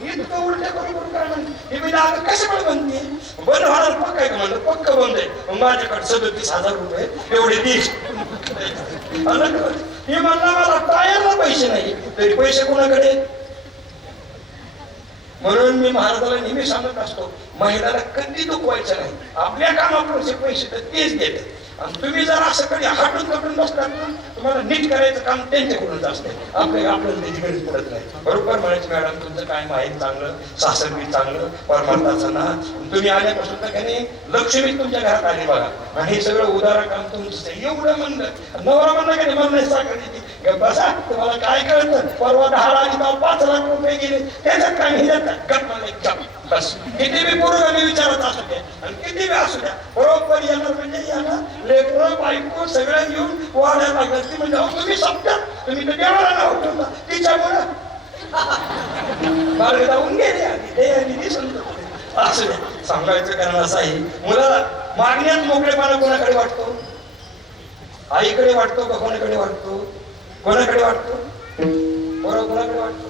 इतकं उलट्या करून काय म्हणते हे मी कशामुळे म्हणते बंद होणार? पक्क आहे का? म्हणलं पक्क बंद आहे. मग माझ्याकडे 37,000 रुपये एवढे दिस. हे म्हणला मला टायरला पैसे नाही, तरी पैसे कोणाकडे? म्हणून मी महाराजाला नेहमी सांगत असतो, महिलाला कधी दुखवायचं नाही. आपल्या कामापुरचे पैसे तर तेच देते. आणि तुम्ही जर असं कधी हाटून कटून बसलात ना, तुम्हाला नीट करायचं काम त्यांच्याकडूनच असते. आपल्याला त्याची गरज पडत नाही. बरोबर म्हणायचं मॅडम, तुमचं काय माहीत चांगलं, सासर बी चांगलं, परमार्थाचं ना. तुम्ही आल्यापासून तर काही लक्ष्मी तुमच्या घरात आली बघा, आणि हे सगळं उदाहरण काम तुमचं एवढं म्हणलं. नवरा म्हणलं का नाही, म्हणलं साखर देते बसा, तुम्हाला काय कळतं? परवा 10 आली 5 लाख रुपये गेले, त्याच्यात काय नाही गप म्हणलं बस. किती बी पुरोगामी विचारत असू द्या आणि किती बी असू द्या, बरोबर येणार म्हणजे याला लेकरं बायको सगळं घेऊन वाढायला लागलं. ती म्हणजे तुम्ही सप्त्या, तुम्ही तर देवाला नाव ठेवता तिच्यामुळं बाळ जाऊन गेले आधी समजत असू द्या. सांगायचं कारण असं आहे, मुलाला मागण्यात मोकळेपणा कोणाकडे वाटतो? आईकडे वाटतो का कोणाकडे वाटतो? कोणाकडे वाटतो? बरोबर कोणाकडे वाटतो?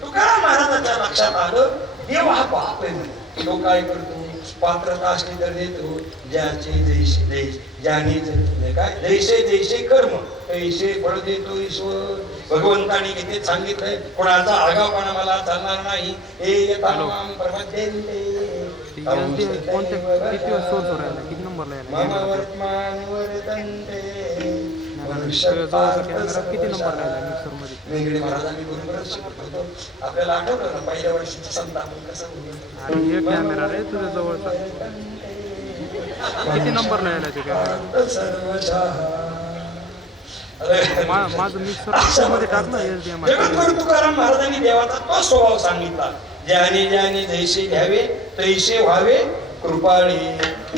तुकाराम महाराजांच्या लक्षात आलं, देव हा बाप आहे म्हणे. तो काय करतो? पात्रता असली तर देतो. ज्याचे जैसे ज्याने काय जैसे जैसे कर्म तैसे फळ देतो ईश्वर. भगवंताने किती सांगितलंय, कोणाचा आगावपणा मला चालणार नाही. हे तमाम प्रपद्यन्ते मम वर्तमान वर्तन्ते मनुष्य तुझ्या जवळचा कॅमेरा किती नंबर राहिला मिक्सरमध्ये? वेगळे महाराजांनी बरोबरच शिकत होतो. आपल्याला आठवलं ना पहिल्या वर्षीचं संत आपण कसं बोललो. अरे हे कॅमेरा रे तुझ्या जवळचा किती नंबर राहिला ते कॅमेरा? माझं मिक्सर मध्ये टाक ना HDMI. जगद्गुरु तुकाराम महाराजांनी देवाचा तो स्वभाव सांगितला, ज्याने ज्याने जैसे घ्यावे तैसे व्हावे कृपाळी.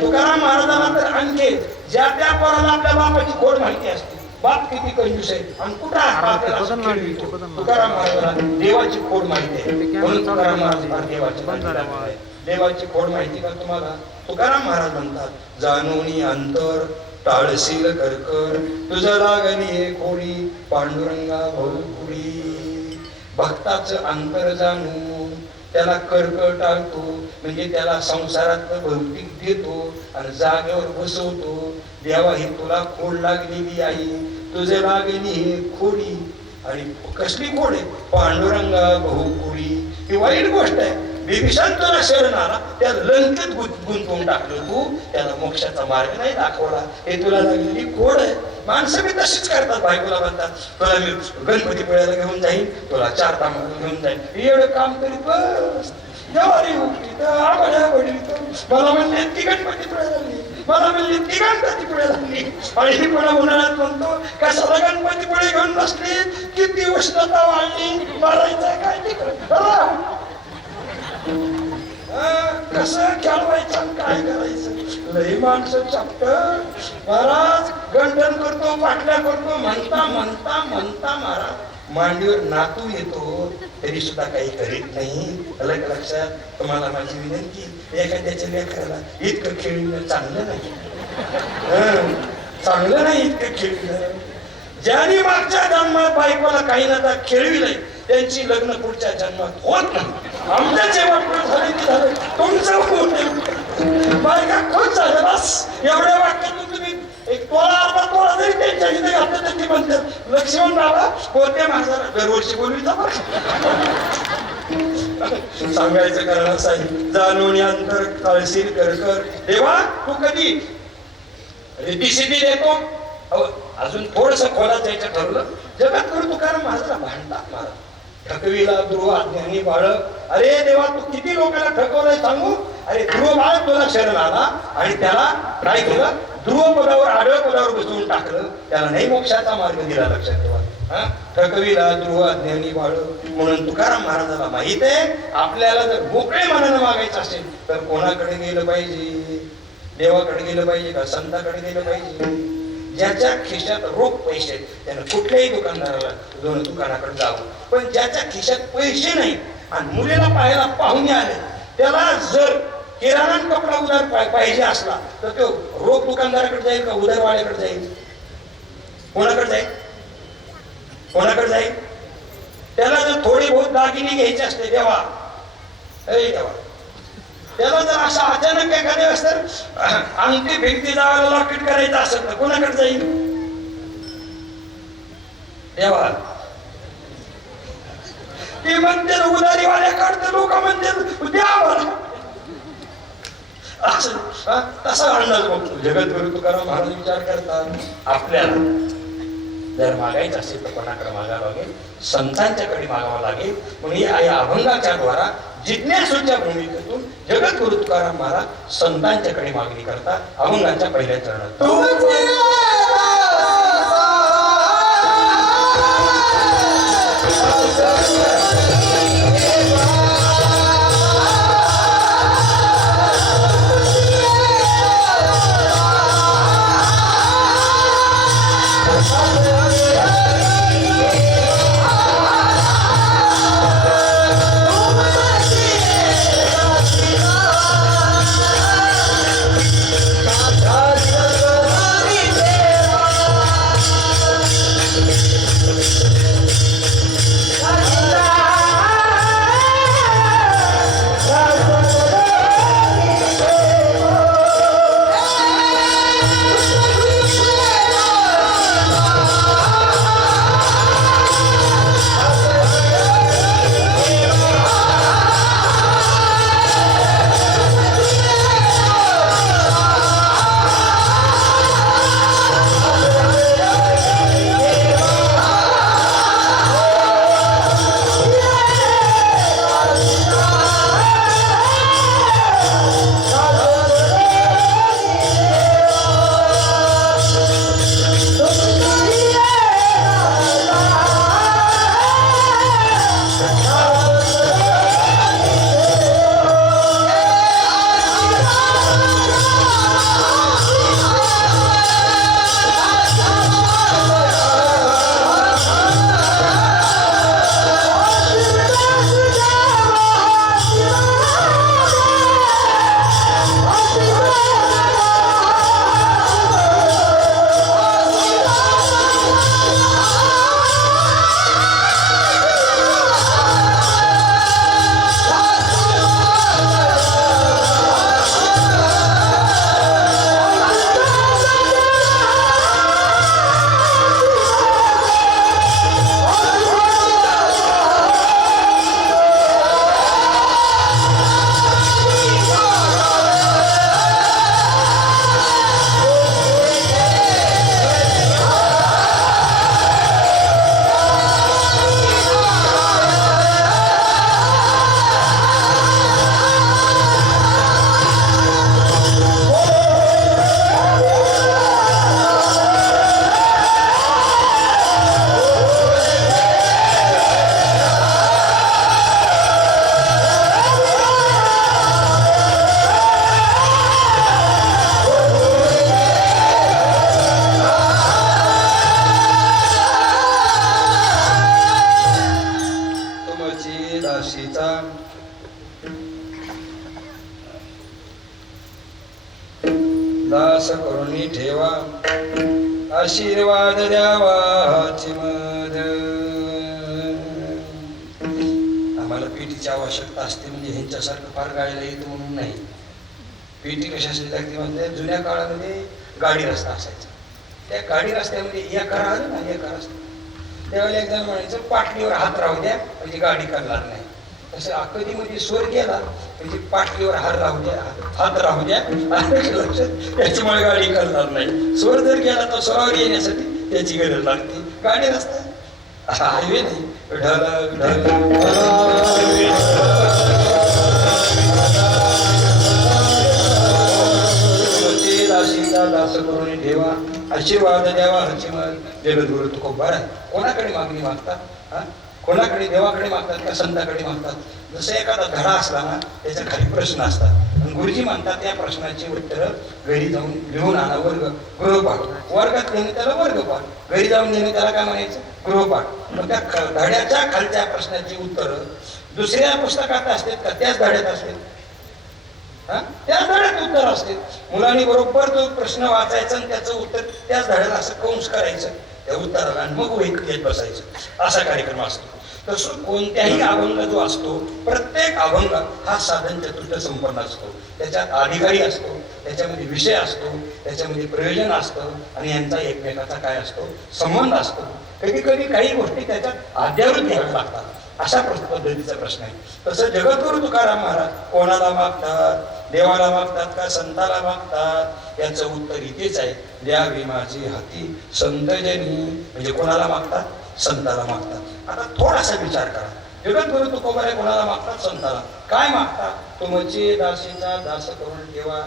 तुकाराम महाराजांना तर आणखी ज्या त्या पोराला आपल्या बापाची गोड माहिती असते, बाप किती कंजूस आहे आणि कुठं तुकाराम महाराजांना देवाची खोड माहिती आहे. म्हणून तुकाराम महाराज देवाची खोड माहिती का तुम्हाला? तुकाराम महाराज म्हणतात, जाणूनी अंतर टाळशील करकर तुझं लागली हे खोडी पांडुरंगा भाऊकुडी. भक्ताचं अंतर जाणून त्याला कर्क टाळतो, म्हणजे त्याला संसारात भौतिक देतो आणि जागेवर बसवतो. देवा ही तुला खोड लागलेली आहे, तुझे लागली हे खोडी. आणि कसली खोड आहे? पांडुरंगा भाऊकुडी. ही वाईट गोष्ट आहे. बिभीषण तुला शरण आला, त्याला लंकेत गुंतवून टाकलं तू, त्याला मोक्षाचा मार्ग नाही दाखवला. हे तुला लागलेली खोड आहे. माणसं बी तशीच करतात. बायकोला म्हणतात, तुला मी गणपतीपुळ्याला घेऊन जाईन, तुला 4 धामाला घेऊन जाईन. एवढं काम करीत बस जवारी उठली आम्हाला वडील मला म्हणले ती गणपतीपुळ्याला लागली, मला म्हणले ती गणपतीपुळ्याला लागली. आणि ही पुन्हा उन्हाळ्यात म्हणतो, कशाला गणपतीपुळे घेऊन बसली, किती उष्णता वाढली, मारायचं काय तिकडं. कसं खेळवायचं काय करायचं? लई माणसं चॅप्टर. महाराज गंडन करतो, पाटल्या करतो, म्हणता म्हणता म्हणता महाराज मांडीवर नातू येतो तरी सुद्धा काही करीत नाही. अलग लक्षात. तुम्हाला माझी विनंती, एखाद्याच्या लेकराला इतकं खेळणं चांगलं नाही, चांगलं नाही इतकं खेळणं. ज्याने मागच्या जन्मात बायकोला काही ना खेळविलंय त्यांची लग्न पुढच्या जन्मात होत नाही. आमच्या जेवण झाले की झालं, तुमचं होत बायका खूप झालं बस. एवढ्या वाक्यातून तुम्ही एक तोळा अर्धा तोळा जरी त्यांच्या इथे घातलं तर ती म्हणतात, लक्ष्मण बाबा बोलते माझा दरवर्षी बोलवीचा बघ. सांगायचं कारण असं आहे, जाणून अंतर काळशील करकर. देवा तू कधी रिद्धी देतो. अजून थोडस खोलात जायचं ठरलं. जगद्गुरु तुकाराम महाराजांना भांडतात महाराज, ठकविला ध्रुव अज्ञानी बाळक. अरे देवा तू किती लोकांना ठकवलंय सांगू. अरे ध्रुव बाळक तुला शरण आला आणि त्याला काय केलं, ध्रुव पदावर आडव्या पदावर बसवून टाकलं, त्याला नाही मोक्षाचा मार्ग दिला. लक्षात ठेवा. ठकविला ध्रुव अज्ञानी बाळक. म्हणून तुकाराम महाराजाला माहित आहे, आपल्याला जर मोकळे मनानं मागायचं असेल तर कोणाकडे गेलं पाहिजे? देवाकडे गेलं पाहिजे का संताकडे गेलं पाहिजे? ज्याच्या खिशात रोख पैसे त्यानं कुठल्याही दुकानदाराला दुकानाकडे जावं. पण ज्याच्या खिशात पैसे नाही आणि मुलीला पाहायला पाहुणे आले, त्याला जर किराणा कपडा उधार पाहिजे असला तर तो रोख दुकानदाराकडे जाईल का उधारवाड्याकडे जाईल? कोणाकडे जाईल? कोणाकडे जाईल? त्याला जर थोडे बहुत दागिने घ्यायचे असते देवा, देवा त्याला जर असं अचानक एखाद्या वेळेस तर अंगठी भिंगती जायला लॉकेट करायचं असेल तर कोणाकडे जाईल? देवा. ती म्हणते उधारीवाल्याकडे, लोक म्हणते द्या. असं तसा अंदाज बघतो. जगद्गुरु तुकाराम महाराज विचार करतात, आपल्याला जर मागायचं असेल तर कोणाकडे मागावं लागेल? संतांच्याकडे मागावं लागेल. म्हणून या अभंगाच्या द्वारा जिज्ञासूच्या भूमिकेतून जगद्गुरु तुकाराम महाराज संतांच्याकडे मागणी करतात. अभंगाच्या पहिल्या चरणात Thank you. दासीचा दास करुणी ठेवा आशीर्वाद द्यावा चिमद. आम्हाला पेटीची आवश्यकता असते म्हणजे ह्यांच्यासारखं फार गायला येतं म्हणून नाही. पेटी कशासाठी लागते म्हणजे जुन्या काळामध्ये गाडी रस्ता असायचा. त्या गाडी रस्त्यामध्ये एका राहिलं ना एका रस्ता त्यावेळेला एकदा म्हणायचं पाटलीवर हात राहू द्या म्हणजे गाडी करणार नाही. तसं आकदीमध्ये स्वर गेला म्हणजे पाटलीवर हात राहू द्या हात राहू द्या लक्षात त्याच्यामुळे गाडी करणार नाही. स्वर जर गेला तर स्वरावर येण्यासाठी त्याची गरज लागते. गाडी रस्ता हायवे नाही. दासीचा दास करून ठेवा आशीर्वाद द्यावा हचिमल. जगद्गुरु तुकोबार आहे. कोणाकडे मागणी मागतात? हा कोणाकडे? देवाकडे मागतात का संताकडे मागतात? जसं एखादा धडा असला ना त्याच्या खाली प्रश्न असतात आणि गुरुजी म्हणतात त्या प्रश्नाची उत्तरं घरी जाऊन लिहून आणा. गृहपाठ वर्गात लिहिणे त्याला वर्गपाठ, घरी जाऊन लिहिणे त्याला काय म्हणायचं? गृहपाठ. मग त्या धड्याच्या खालच्या प्रश्नाची उत्तरं दुसऱ्या पुस्तकात असतात का त्याच धड्यात असतात? त्याच धड्यात उत्तर असते. मुलांनी बरोबर तो प्रश्न वाचायचा आणि त्याचं उत्तर त्याच धड्याला असं कंस करायचं त्या उत्तराला आणि मग वहीत घेत बसायचं. असा कार्यक्रम असतो. तसं कोणत्याही अभंग जो असतो प्रत्येक अभंग हा साधन चतुर्थ संपन्न असतो. त्याच्यात अधिकारी असतो, त्याच्यामध्ये विषय असतो, त्याच्यामध्ये प्रयोजन असतं आणि यांचा एकमेकाचा काय असतो? संबंध असतो. कधी कधी काही गोष्टी त्याच्यात अद्यावृत घ्याव्या लागतात. अशा पद्धतीचा प्रश्न आहे. तसं जगद्गुरु तुकाराम महाराज कोणाला मागतात? देवाला मागतात का संताला मागतात? याचं उत्तर इथेच आहे. द्यावी माझी हाती संतजनी. म्हणजे कोणाला मागतात? संताला मागतात. आता थोडासा विचार करा. जगद्गुरु तुकोबारे कोणाला मागतात? संताला. काय मागतात? तुमचे दासीचा दास करून ठेवा,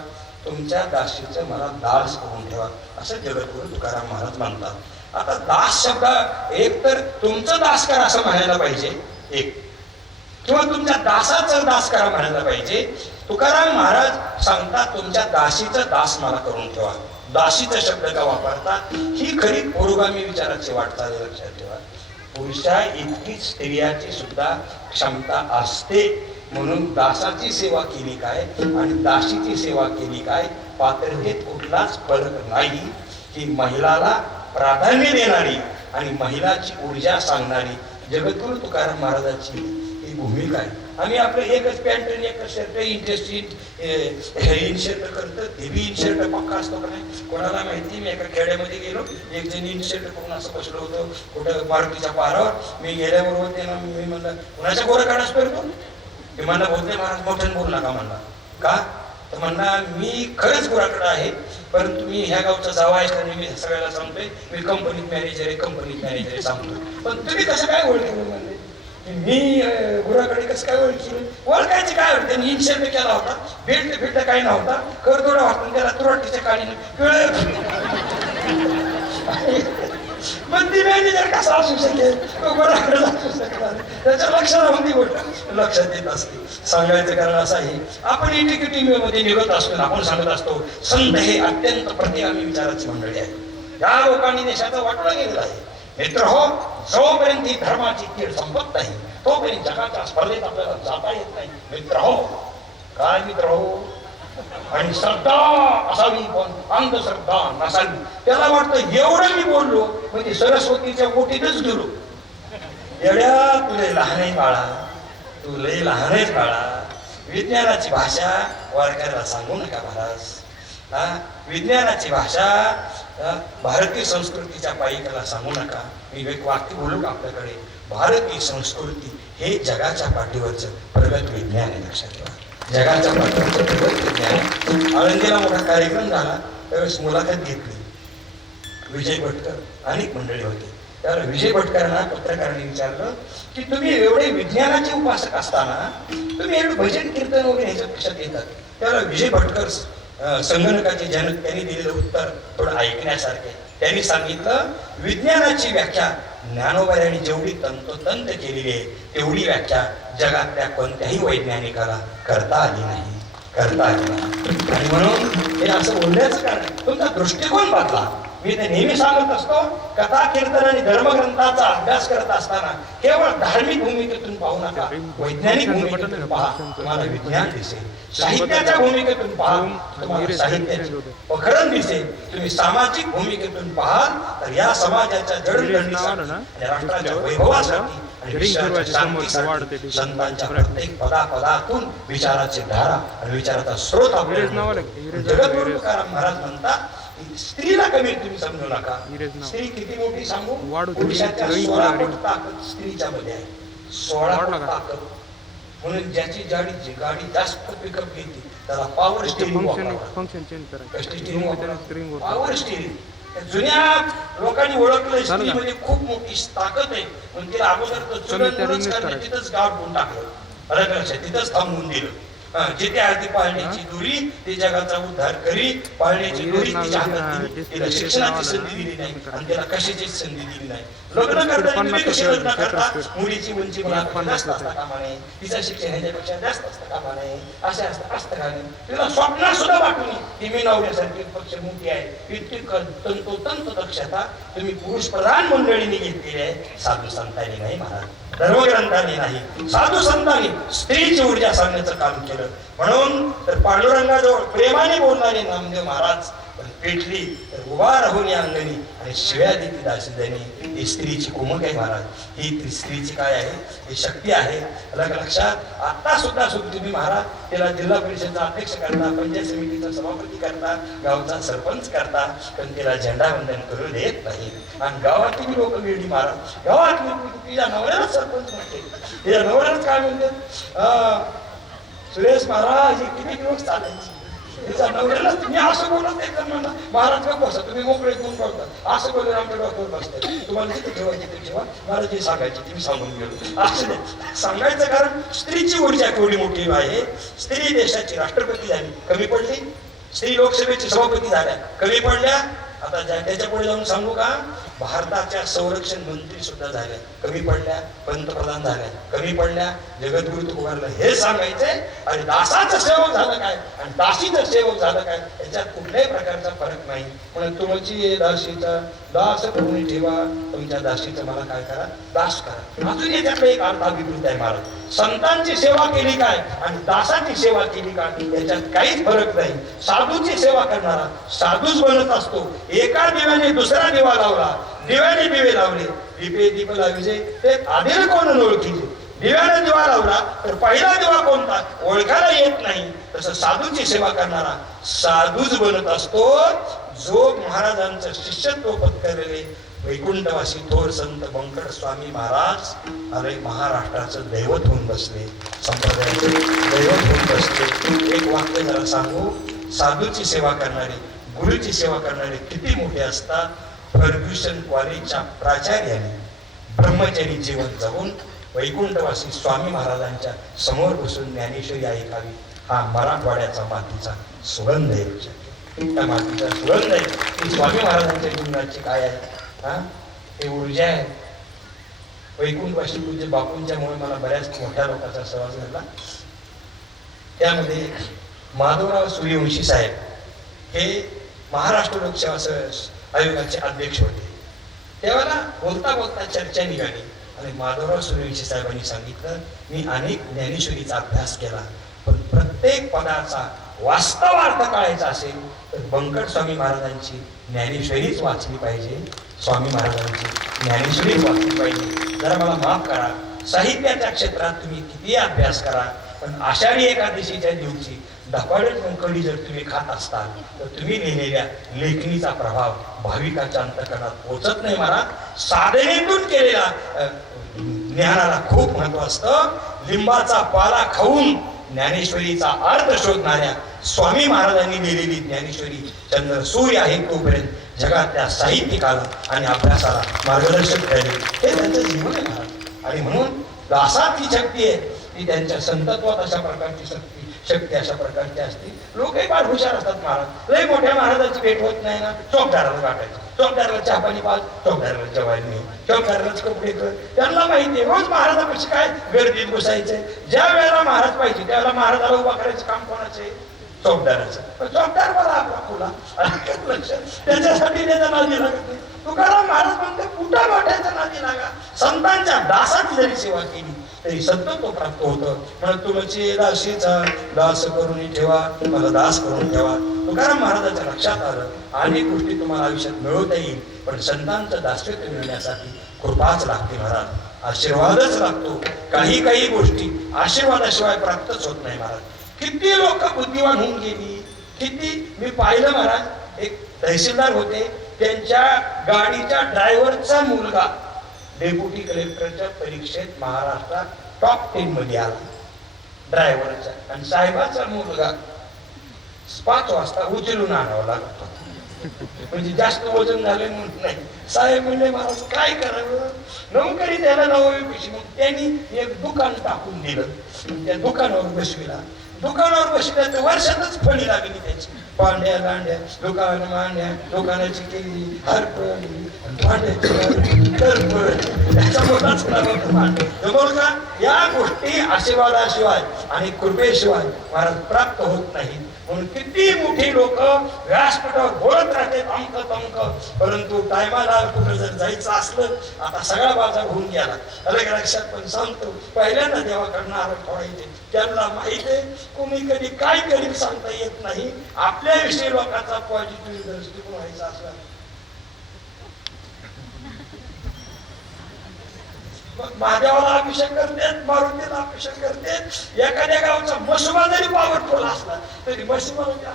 तुमच्या दासीचं मला दास करून ठेवा असं जगद्गुरु तुकाराम महाराज म्हणतात. आता दास शब्द एक तर तुमचं दास करा असं म्हणायला पाहिजे एक, किंवा तुमच्या दासाचं दास करा म्हणायला पाहिजे. तुकाराम महाराज सांगतात तुमच्या दासीचं दास मला करून ठेवा. दासीचा शब्द का वापरतात? ही खरी पुरोगामी विचाराची वाटचाल लक्षात ठेवा. पुरुषा इतकी स्त्रियाची सुद्धा क्षमता असते म्हणून दासाची सेवा केली काय आणि दासीची सेवा केली काय पात्रतेत कुठलाच फरक नाही. ही महिलाला प्राधान्य देणारी आणि महिलाची ऊर्जा सांगणारी जगद्गुरु तुकाराम महाराजांची ही भूमिका आहे. आम्ही आपलं एकच पॅन्ट आणि एकच शर्ट इनशर्ट करतो. ते बी इनशर्ट पक्का असतो का नाही कोणाला माहिती. मी एका खेड्यामध्ये गेलो, एक जण इनशर्ट करून असं बसलो होतो कुठं मारुतीच्या पारावर. मी गेल्याबरोबर त्यानं मी म्हणलं कुणाच्या गोरा काढाच करतो? ते म्हणला बोलते महाराज मोठ्यानं बोलू नका म्हणला. का तर म्हणला मी खरंच गोराकडं आहे परंतु मी ह्या गावचा जावा आहे आणि मी सगळ्याला सांगतोय मी कंपनीत मॅनेजर आहे, कंपनीत मॅनेजर आहे सांगतोय. पण तुम्ही कसं काय ओळखलं म्हणले? मी गुराकडे कसं काय ओळखलं? ओळखायची काय होतं? त्यांनी इन्शर्ट केला होता, बेल्ट काही नव्हता, करदोडा वाटून त्याला तुरटीच्या काळीनं पण ती मॅनेजर कसा असू शकेल? गुराकडे असू शकणार. त्याच्या लक्षात गोष्ट लक्षात येत असते. सांगायचं कारण असं आहे आपण एटीकेटी मध्ये निघत असतो. आपण सांगत असतो संत हे अत्यंत प्रतिगामी विचाराची मंडळी आहे. या लोकांनी देशाचा वाटोळा गेलेला आहे. मित्र हो, जोपर्यंत ही धर्माची कीड संपत नाही तोपर्यंत जगाच्या स्पर्धेत आपल्याला जाता येत नाही. मित्र हो, काय मित्र हो? आणि श्रद्धा असावी पण अंधश्रद्धा नसावी. त्याला वाटतं एवढं मी बोललो म्हणजे सरस्वतीच्या बोटीतच गेलो. एवढ्या तुले लहान आहे बाळा, तू लय लहान आहेस बाळा. विज्ञानाची भाषा वारकऱ्याला सांगू नका महाराज. विज्ञानाची भाषा भारतीय संस्कृतीच्या पायीकाला सांगू नका. मी एक वाक्य बोलू का आपल्याकडे? भारतीय संस्कृती हे जगाच्या पाठीवरचं प्रगत विज्ञान आहे. लक्षात ठेवा, जगाच्या पाठीवरचं प्रगत विज्ञान. आळंदीला मोठा कार्यक्रम झाला त्यावेळेस मुलाखत घेतली. विजय भटकर अनेक मंडळी होते. त्यावर विजय भटकरांना पत्रकारांनी विचारलं की तुम्ही एवढे विज्ञानाचे उपासक असताना तुम्ही एवढं भजन कीर्तन वगैरे ह्याच्यात कशात येतात? त्याला विजय भटकर संगणकाचे जनक त्यांनी दिलेलं उत्तर थोडं ऐकण्यासारखे. त्यांनी सांगितलं विज्ञानाची व्याख्या ज्ञानोबायांनी जेवढी तंतोतंत केलेली आहे तेवढी व्याख्या जगातल्या कोणत्याही वैज्ञानिकाला करता आली नाही. आणि म्हणून हे असं बोलण्याचं कारण तुमचा दृष्टिकोन बदला. मी ते नेहमी सांगत असतो, कथा कीर्तन आणि धर्मग्रंथाचा अभ्यास करत असताना केवळ धार्मिक भूमिकेतून पाहू नका, वैज्ञानिक भूमिकेतून पहा, तुम्हाला विज्ञान दिसेल. साहित्याच्या भूमिकेतून पहा, तुम्हाला साहित्याची प्रकरण दिसेल. तुम्ही सामाजिक भूमिकेतून पाहाल तर या समाजाच्या जडणघडणीसाठी आणि राष्ट्राच्या वैभवासाठी आणि विश्वाच्या शांतीसाठी संतांच्या प्रत्येक पदापदातून विचाराची धारा आणि विचाराचा स्रोत आपल्याला जगद्गुरु तुकाराम महाराज म्हणतात, स्त्रीला कमी तुम्ही समजू नका. स्त्री किती मोठी सांगू, पुरुषाच्या 16 पट ताकद स्त्रीच्या मध्ये आहे. 16 पट ताकद. म्हणून ज्याची गाडी जास्त पिकअप घेते त्याला पॉवर स्टीरिंग पॉवर स्टीरिंग. जुन्या लोकांनी ओळखलं स्त्री म्हणजे खूप मोठी ताकद आहे, म्हणून तिला अगोदर तिथंच गाव ठेवून टाकलं. अलग लक्षात, तिथंच थांबवून दिलं. जिथे आहे ती पाळण्याची दोरी, ती जगाचा उद्धार करी. पाळण्याची दोरी तिच्या हातात दिली. तिला शिक्षणाची संधी दिली नाही आणि तिला कशाची संधी दिली नाही. लग्न करताना कशी लग्न करतात, मुलीची उंची जास्त असता कामा नये, तिचं शिक्षण ह्याच्यापेक्षा जास्त असतं कामा नये, असे असतं का नाही. तिला स्वप्नात सुद्धा वाटून ती मी नवऱ्यासारखी पक्ष मोठी आहे, इतकी तंतोतंत दक्षता तुम्ही पुरुष प्रधान मंडळीने घेतलेली आहे. साधू संतांनी नाही महाराज, धर्मग्रंथाने नाही, साधू संतांनी स्त्रीची ऊर्जा सांगण्याचं काम केलं. म्हणून तर पांडुरंगाजवळ प्रेमाने बोलणारे नामदेव महाराज पण पेटली तर उभा राहून या अंगणी आणि शिव्या देती दासीदानी. ही स्त्रीची कुमक आहे महाराज. ही स्त्रीची काय आहे, ही शक्ती आहे. लक्षात. आता सुद्धा तुम्ही महाराज तिला जिल्हा परिषदेचा अध्यक्ष करता, पंचायत समितीचा सभापती करता, गावचा सरपंच करता, पण तिला झेंडावंदन करू देत नाही. आणि गावातली लोक वेळी महाराज, गावातली तिच्या नवऱ्याला सरपंच म्हणते, तिच्या नवऱ्यालाच काय म्हणते, सुरेश महाराज हे किती दिवस चालायचे. तिचा नवऱ्याला तुम्ही असं बोलत नाही, महाराज का बसा, तुम्ही मोकळे घेऊन बोलतात. असं बोलून आमच्या डॉक्टर बसतात. तुम्हाला जिथे ठेवायचे ते ठेवा, मला जे सांगायचे तुम्ही सांगून गेलो. असं सांगायचं कारण स्त्रीची ऊर्जा केवढी मोठी आहे. स्त्री देशाची राष्ट्रपती झाली, कमी पडली. स्त्री लोकसभेची सभापती झाल्या, कमी पडल्या. आता त्याच्या पुढे जाऊन सांगू का, भारताच्या संरक्षण मंत्री सुद्धा झाल्या, कमी पडल्या. पंतप्रधान झाल्या, कमी पडल्या. जगद्गुरु तुकोबाराला हे सांगायचंय आणि दासाचं सेवक झालं काय आणि दासीचं सेवक झालं काय याच्यात कुठल्याही प्रकारचा फरक नाही. म्हणून तुमची दासीचा दास करून ठेवा, तुमच्या दासीचं मला काय करा, दास करा. अजून याच्याकडे एक अर्थाभिप्रीत आहे महाराज. संतांची सेवा केली काय आणि दासाची सेवा केली काय याच्यात काहीच फरक नाही. साधूची सेवा करणारा साधूच बनत असतो. एका दिव्याने दुसरा दिवा लावला, दिव्याने दिवे लावले, दीप लावले ते आधील कोण ओळखीचे. दिव्याने दिवा लावला तर पहिला दिवा कोणता ओळखायला येत नाही. तसं साधूची सेवा करणारा साधूच बनत असतो. जो महाराजांचं शिष्यत्व पत्करलेले वैकुंठवासी थोर संत बंकट स्वामी महाराज अरे महाराष्ट्राचं दैवत होऊन बसले, संप्रदायाचं दैवत होऊन बसले. एक वाक्य जरा सांगू, साधूची सेवा करणारे, गुरुची सेवा करणारे किती मोठे असतात. फर्ग्युसन कॉलेजच्या प्राचार्याने ब्रह्मचारी जीवन जगून वैकुंठवासी स्वामी महाराजांच्या समोर बसून ज्ञानेश्वरी ऐकावी. हा मराठवाड्याचा मातीचा सुगंध आहे. त्या मातीचा सुगंध आहे. ती स्वामी महाराजांच्या जीवनाची काय आहे, हा हे ऊर्जा आहे. वैकुंठवासी पूज्य बापूंच्या मुळे मला बऱ्याच मोठ्या लोकांचा सहवास झाला. त्यामध्ये माधवराव सूर्यवंशी साहेब हे महाराष्ट्र लोकसेवा आयोगाचे अध्यक्ष होते. तेव्हा बोलता बोलता चर्चा निघाली आणि माधवराव सूर्यवंशी साहेबांनी सांगितलं, मी अनेक ज्ञानेश्वरीचा अभ्यास केला, पण प्रत्येक पदाचा वास्तव अर्थ कळायचा असेल तर बंकट स्वामी महाराजांची ज्ञानेश्वरीच वाचली पाहिजे. स्वामी महाराजांची ज्ञानेश्वरीच वाचली पाहिजे. जरा मला माफ करा, साहित्याच्या क्षेत्रात तुम्ही किती अभ्यास करा, पण आषाढी एकादशीच्या दिवशी धपाडे कडी जर तुम्ही खात असताल तर तुम्ही लिहिलेल्या लेखणीचा प्रभाव भाविकाच्या अंतःकरणात पोहोचत नाही. मला साधनेतून केलेला ज्ञानाला खूप महत्व असतं. लिंबाचा पाला खाऊन ज्ञानेश्वरीचा अर्थ शोधणाऱ्या स्वामी महाराजांनी लिहिलेली ज्ञानेश्वरी चंद्र सूर्य आहे तोपर्यंत जगातल्या साहित्यिकाला आणि अभ्यासाला मार्गदर्शक ठरले. हे त्यांचं जीवन आहे महाराज. आणि म्हणून दासाची शक्ती आहे ती त्यांच्या संतत्वात अशा प्रकारची शक्ती अशा प्रकारची असते. लोकही फार हुशार असतात महाराज. लई मोठ्या महाराजाची भेट होत नाही ना, चौकदाराला गाठायचं, चौकदाराला चहा पाणी पाच, चौकदाराला जेवायला नाही, चौकदारालाच कपडे कर. त्यांना माहिती आहे रोज महाराजापाशी काय गर्दीत बसायचंय. ज्या वेळेला महाराज पाहिजे त्यावेळेला महाराजाला उभा करायचं काम कोणाचे, चौकदाराचं. पण चौकदार मला आपला खुला लक्ष त्याच्यासाठी त्याच्या नादी लागत नाही. तुकाराम महाराज म्हणते कुठं मोठ्याच्या नादी लागा. संतांच्या दासाची जरी सेवा केली तरी सत्य तो प्राप्त होतं. म्हणून तुमची दासीचा दास करून ठेवा, मला दास करून ठेवा. तुकाराम महाराजांच्या लक्षात आलं अनेक गोष्टी तुम्हाला आयुष्यात मिळवता येईल, पण संतांचं दास्यत्व मिळण्यासाठी कृपाच लागते महाराज, आशीर्वादच लागतो. काही गोष्टी आशीर्वादाशिवाय प्राप्तच होत नाही महाराज. किती लोक बुद्धिवान होऊन गेली, किती मी पाहिलं महाराज. एक तहसीलदार होते, त्यांच्या गाडीच्या ड्रायव्हरचा मुलगा डेप्युटी कलेक्टरच्या परीक्षेत महाराष्ट्रात टॉप 10 मध्ये आला ड्रायव्हरचा, आणि साहेबाचा मुलगा 5 वाजता उचलून आणावा लागत होता. म्हणजे जास्त वजन झाले म्हणून नाही. साहेब म्हणले महाराज काय करावं, नोकरी त्याला नववी पैसे. मग त्यांनी एक दुकान टाकून दिलं, त्या दुकानावर बसविला. दुकानावर बसविल्या तर वर्षातच फळी लागली त्याची. पांड्या लांड्या दुकानाची केली हरपणी, या गोष्टी आशीर्वादाशिवाय आणि कृपेशिवाय महाराज प्राप्त होत नाही. म्हणून किती मोठी लोक व्यासपीठावर बोलत राहते अंक तंक, परंतु टायमाला कुठं जर जायचं असलं, आता सगळा बाजार होऊन गेला. अलग लक्षात पण सांगतो, पहिल्यांदा देवाकडनं आरोप ठेवायचे. त्यांना माहित आहे कोणी कधी काय करीत सांगता येत नाही. आपल्याविषयी लोकांचा पॉझिटिव्ह दृष्टिकोन व्हायचा असला महादेवाला अभिषेक करतात, मारुतीला अभिषेक करतात. एखाद्या गावचा मसुबा जरी पॉवरफुल असला तरी मसुबाला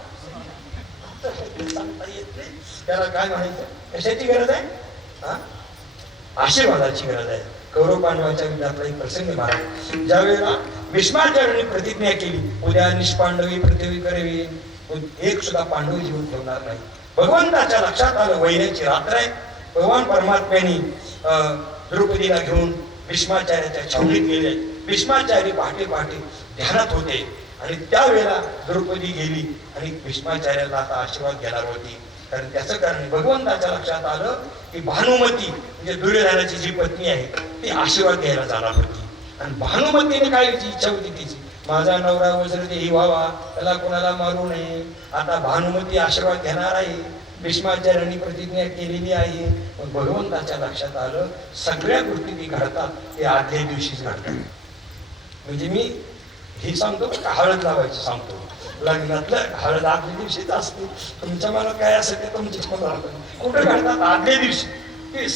सांगता येत नाही. त्याला काय म्हणायचं, कशाची गरज आहे, आशीर्वादाची गरज आहे. कौरव पांडवांच्या युद्धातला एक प्रसंग महाराज, ज्या वेळेला भीष्माचार्यांनी प्रतिज्ञा केली उद्या निष्पांडवी पृथ्वी करावी, एक सुद्धा पांडव जीवन ठेवणार नाही. भगवंताच्या लक्षात आलं वैऱ्याची रात्र आहे. भगवान परमात्म्याने द्रौपदीला घेऊन भीष्माचार्याच्या छावणीत गेले. भीष्माचार्य पहाटे ध्यानात होते, आणि त्यावेळेला द्रौपदी गेली आणि भीष्माचार्याला आता आशीर्वाद घेणार होती. कारण त्याचं कारण भगवंताच्या लक्षात आलं की भानुमती म्हणजे दुर्योधनाची जी पत्नी आहे ती आशीर्वाद घ्यायला जाणार होती. आणि भानुमतीने काय इच्छा होती तिची, माझा नवरा वज्रदेही व्हावा, त्याला कोणाला मारू नये. आता भानुमती आशीर्वाद घेणार आहे, भीष्माचार्यांनी प्रतिज्ञा केलेली आहे. पण भगवंताच्या लक्षात आलं सगळ्या गोष्टी ती घडतात ते आदल्या दिवशीच घडतात. म्हणजे मी हे सांगतो का हळद लावायचं सांगतो, लग्नातलं हळद आदल्या दिवशीच असते. तुमच्या मला काय असेल ते तुमचीच मला कुठे घडतात आदल्या दिवशी. ती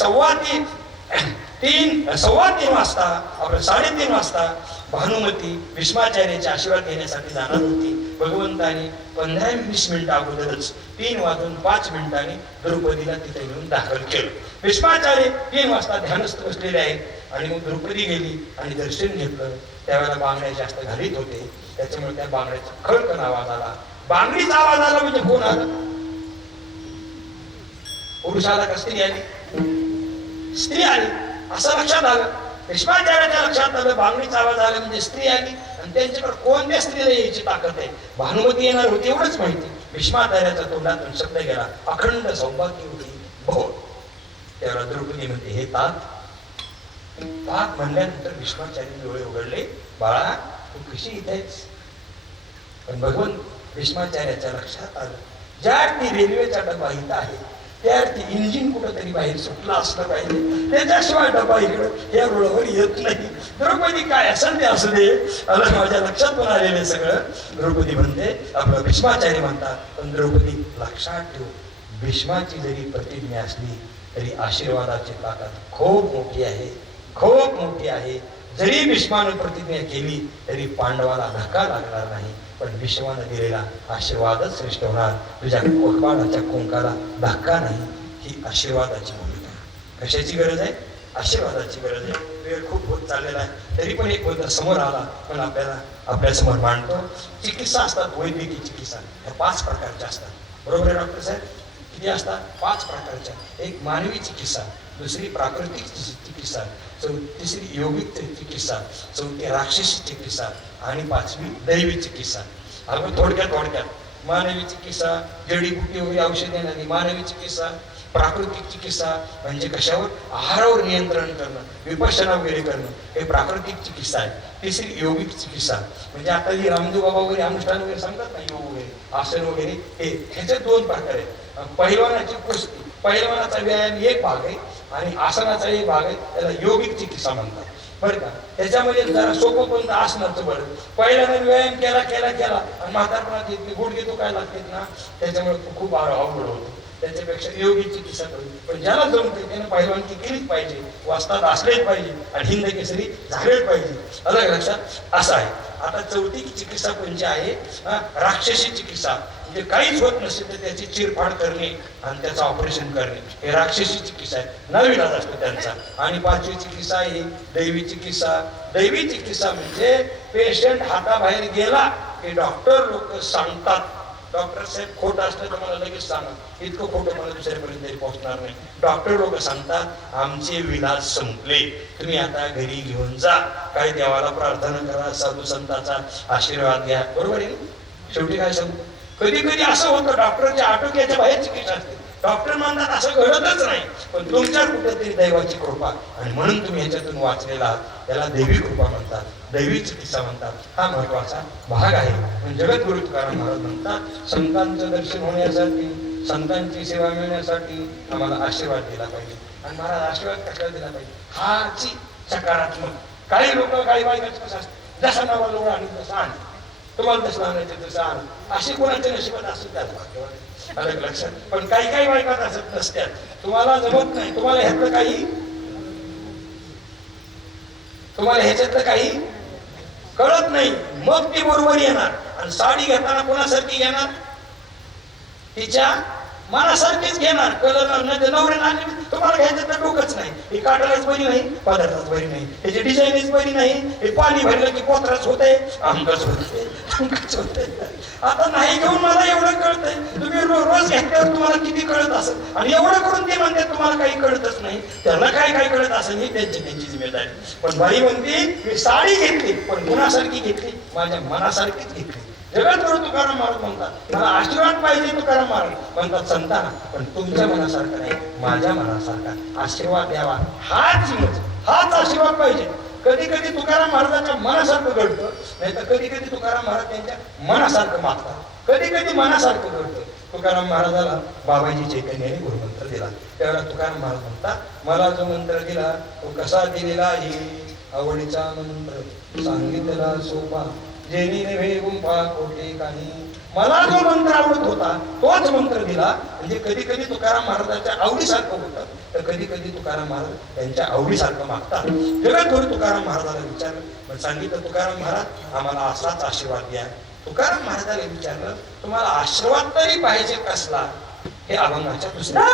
3:15 वाजता आपलं 3:30 वाजता भानुमती भीष्माचार्याचे आशीर्वाद घेण्यासाठी जाणार होती. भगवंताने 15-20 मिनिटं अगोदरच 3:05 द्रौपदीला तिथे घेऊन दाखल केलं. भीष्माचार्य 3 वाजता ध्यानस्थ बसलेले आहेत. आणि मग द्रौपदी गेली आणि दर्शन घेतलं. त्यावेळेला बांगड्या जास्त घालीत होते, त्याच्यामुळे त्या बांगड्याचा खळखळ आवाज आला. बांगडीचा आवाज आला म्हणजे कोण आलं, पुरुषाला का स्त्री आली, स्त्री आली असं लक्षात आलं. भीष्माचार्याच्या लक्षात आलं बांगडीचा आवाज आला म्हणजे स्त्री आली. आणि त्यांच्याकडे कोणत्या स्त्रीला यायची ताकद आहे, भानुमती येणार होती एवढंच माहिती. भीष्माचार्याच्या तोंडातून शब्द गेला अखंड सौभाग्य होती भोग. त्यावेळेला द्रौपदी म्हणते हे तात म्हणल्यानंतर भीष्माचार्य डोळे उघडले, बाळा तू कशी इथेच. पण भगवंत भीष्माचार्याच्या लक्षात आलं ज्या ती रेल्वेचा डबा इथं आहे त्यावरती इंजिन कुठंतरी बाहेर सुटलं असलं पाहिजे, त्याच्याशिवाय डबा इकडं या रुळावर येत नाही. द्रौपदी काय असेल ते असू दे, अला माझ्या लक्षातून आलेले सगळं. द्रौपदी म्हणते आपलं भीष्माचार्य म्हणतात, पण द्रौपदी लक्षात ठेव भीष्माची जरी प्रतिज्ञा असली तरी आशीर्वादाची ताकद खूप मोठी आहे, खूप मोठी आहे. जरी भीष्मानं प्रतिज्ञा केली तरी पांडवाला धक्का लागणार नाही, पण भीष्मानं दिलेला आशीर्वादच श्रेष्ठ होणार. तुझ्या कोकबाळाच्या कुंकाला धक्का नाही. ही आशीर्वादाची भूमिका. कशाची गरज आहे, आशीर्वादाची गरज आहे. वेळ खूप होत चाललेला आहे, तरी पण एक मुद्दा समोर आला पण आपल्याला आपल्या समोर मांडतो. चिकित्सा असतात, वैद्यकीय चिकित्सा ह्या 5 प्रकारच्या असतात. बरोबर आहे डॉक्टर साहेब, किती असतात, 5 प्रकारच्या. एक मानवी चिकित्सा, दुसरी प्राकृतिक चिकित्सा, तिसरी योगिक चिकित्सा, चौथी राक्षसी चिकित्सा आणि 5वी दैवी चिकित्सा. अगं थोडक्यात मानवी चिकित्सा जडीबुटी वगैरे औषध देणारी मानवी चिकित्सा, प्राकृतिक चिकित्सा म्हणजे कशावर? आहारावर नियंत्रण करणं, विपश्यना वगैरे करणं, हे प्राकृतिक चिकित्सा आहे. तिसरी योगिक चिकित्सा म्हणजे आता जी रामदेव बाबा वगैरे अनुष्ठान वगैरे सांगतात ना, योग वगैरे आसन वगैरे, हे ह्याचे दोन प्रकार आहेत. पहिलवानाची कुस्ती, पहिलवानाचा व्यायाम एक भाग आहे आणि आसनाचा एक भाग आहे, त्याला योगिक चिकित्सा म्हणतात बरं का. त्याच्यामध्ये जरा सोपं कोणतं आसनाचं बरं, पहिल्याने व्यायाम केला केला केला आणि म्हातारपणात इतके गुडघे दुखायला लागतात ना, त्याच्यामुळे खूप अवघड होतं. त्याच्यापेक्षा योगिक चिकित्सा करू, पण ज्याला जमते त्याने पहिलवानकी केलीच पाहिजे, वाचतात असलेच पाहिजे आणि हिंद केसरी झालेच पाहिजे. अलग लक्षात असं आहे. आता चौथी चिकित्सा कोणची आहे? राक्षसी चिकित्सा, म्हणजे काहीच होत नसेल तर त्याची चिरफाड करणे आणि त्याचं ऑपरेशन करणे, हे राक्षसी चिकित्सा आहे, नवीलाज असतो त्यांचा. आणि पाचवी चिकित्सा आहे दैवी चिकित्सा. दैवी चिकित्सा म्हणजे पेशंट हाताबाहेर गेला की डॉक्टर लोक सांगतात, डॉक्टर साहेब खोटं असलं तर मला लगेच सांगा, इतकं खोटं मला दुसऱ्यापर्यंत पोहोचणार नाही. डॉक्टर लोक सांगतात आमचे विलाज संपले, तुम्ही आता घरी घेऊन जा, काय देवाला प्रार्थना करा, साधू संतांचा आशीर्वाद घ्या, बरोबर आहे. शेवटी काय सांगतो, कधी कधी असं होतं डॉक्टरच्या आटोक्याच्या बाहेर चिकित्सा असते, डॉक्टर म्हणतात असं घडतच नाही, पण तुमच्या कुठेतरी दैवाची कृपा आणि म्हणून तुम्ही ह्याच्यातून वाचलेला आहात, त्याला दैवी कृपा म्हणतात, दैवी चिकित्सा म्हणतात. हा महत्वाचा भाग आहे. म्हणजे जगद्गुरु तुकाराम महाराज म्हणतात संतांचं दर्शन होण्यासाठी, संतांची सेवा मिळण्यासाठी आम्हाला आशीर्वाद दिला पाहिजे. आणि महाराज आशीर्वाद कशाला दिला पाहिजे? हाची सकारात्मक. काही लोक काही बायकाचं कसं असतं, जसा नावा लोळ आणि तसं आण, तुम्हाला तसं आणायचं तसं आण, अशी कोणाच्या नशिबात असं त्याच भाग्यवान. अलग लक्षात. पण काही काही बायकात असत नसत्यात, तुम्हाला जमत नाही, तुम्हाला ह्यातलं काही, तुम्हाला ह्याच्यातलं काही कळत नाही, मग ती बरोबर येणार. आणि साडी घेताना कोणासारखी घेणार? तिच्या मनासारखीच घेणार. कलर नवऱ्याला आणली तुम्हाला घ्यायचं तर डोकंच नाही, ही काढायलाच बरी नाही, पदार्थाच बरी नाही, ह्याची डिझाईनच बरी नाही, हे पाणी भरलं की पोत्राच होतंय, आमकच होतंय, आमकच होतंय. आता नाही घेऊन मला एवढं कळतंय, तुम्ही रोज घेतल्यावर तुम्हाला किती कळत असेल, आणि एवढं करून ते म्हणते तुम्हाला काही कळतच नाही, त्यांना काय कळत असेल ही त्यांची जिम्मेदारी. पण बाई म्हणते मी साडी घेतली पण कुणासारखी घेतली? माझ्या मनासारखीच घेतली. जगद्गुरु तुकाराम महाराज म्हणतात मला आशीर्वाद पाहिजे, तुकाराम महाराज म्हणतात संतांना, पण तुमच्या मनासारखा नाही, माझ्या मनासारखा आशीर्वाद द्यावा, हाच आशीर्वाद पाहिजे. कधी कधी तुकाराम महाराजांच्या मनासारखं घडतं, नाही तर कधी कधी तुकाराम महाराज त्यांच्या मनासारखं मागतात, कधी कधी मनासारखं घडतं. तुकाराम महाराजाला बाबाजी चैतन्याने गुरुमंत्र दिला, त्यावेळेला तुकाराम महाराज म्हणतात मला जो मंत्र दिला तो कसा दिलेला आहे? आवडीचा मंत्र सांगितला सोपा, जेनी नव्हे गुंफा कोठे काही. मला जो मंत्र आवडत होता तोच मंत्र दिला. म्हणजे कधी कधी तुकाराम महाराजांच्या आवडीसारखं होतं, तर कधी कधी तुकाराम महाराज त्यांच्या आवडीसारखं मागतात. जगद्गुरु तुकाराम महाराजाला विचारलं, सांगितलं तुकाराम महाराज आम्हाला असाच आशीर्वाद द्या. तुकाराम महाराजाला विचारलं तुम्हाला आशीर्वाद तरी पाहिजे कसला? हे अभंगाच्या दुसऱ्या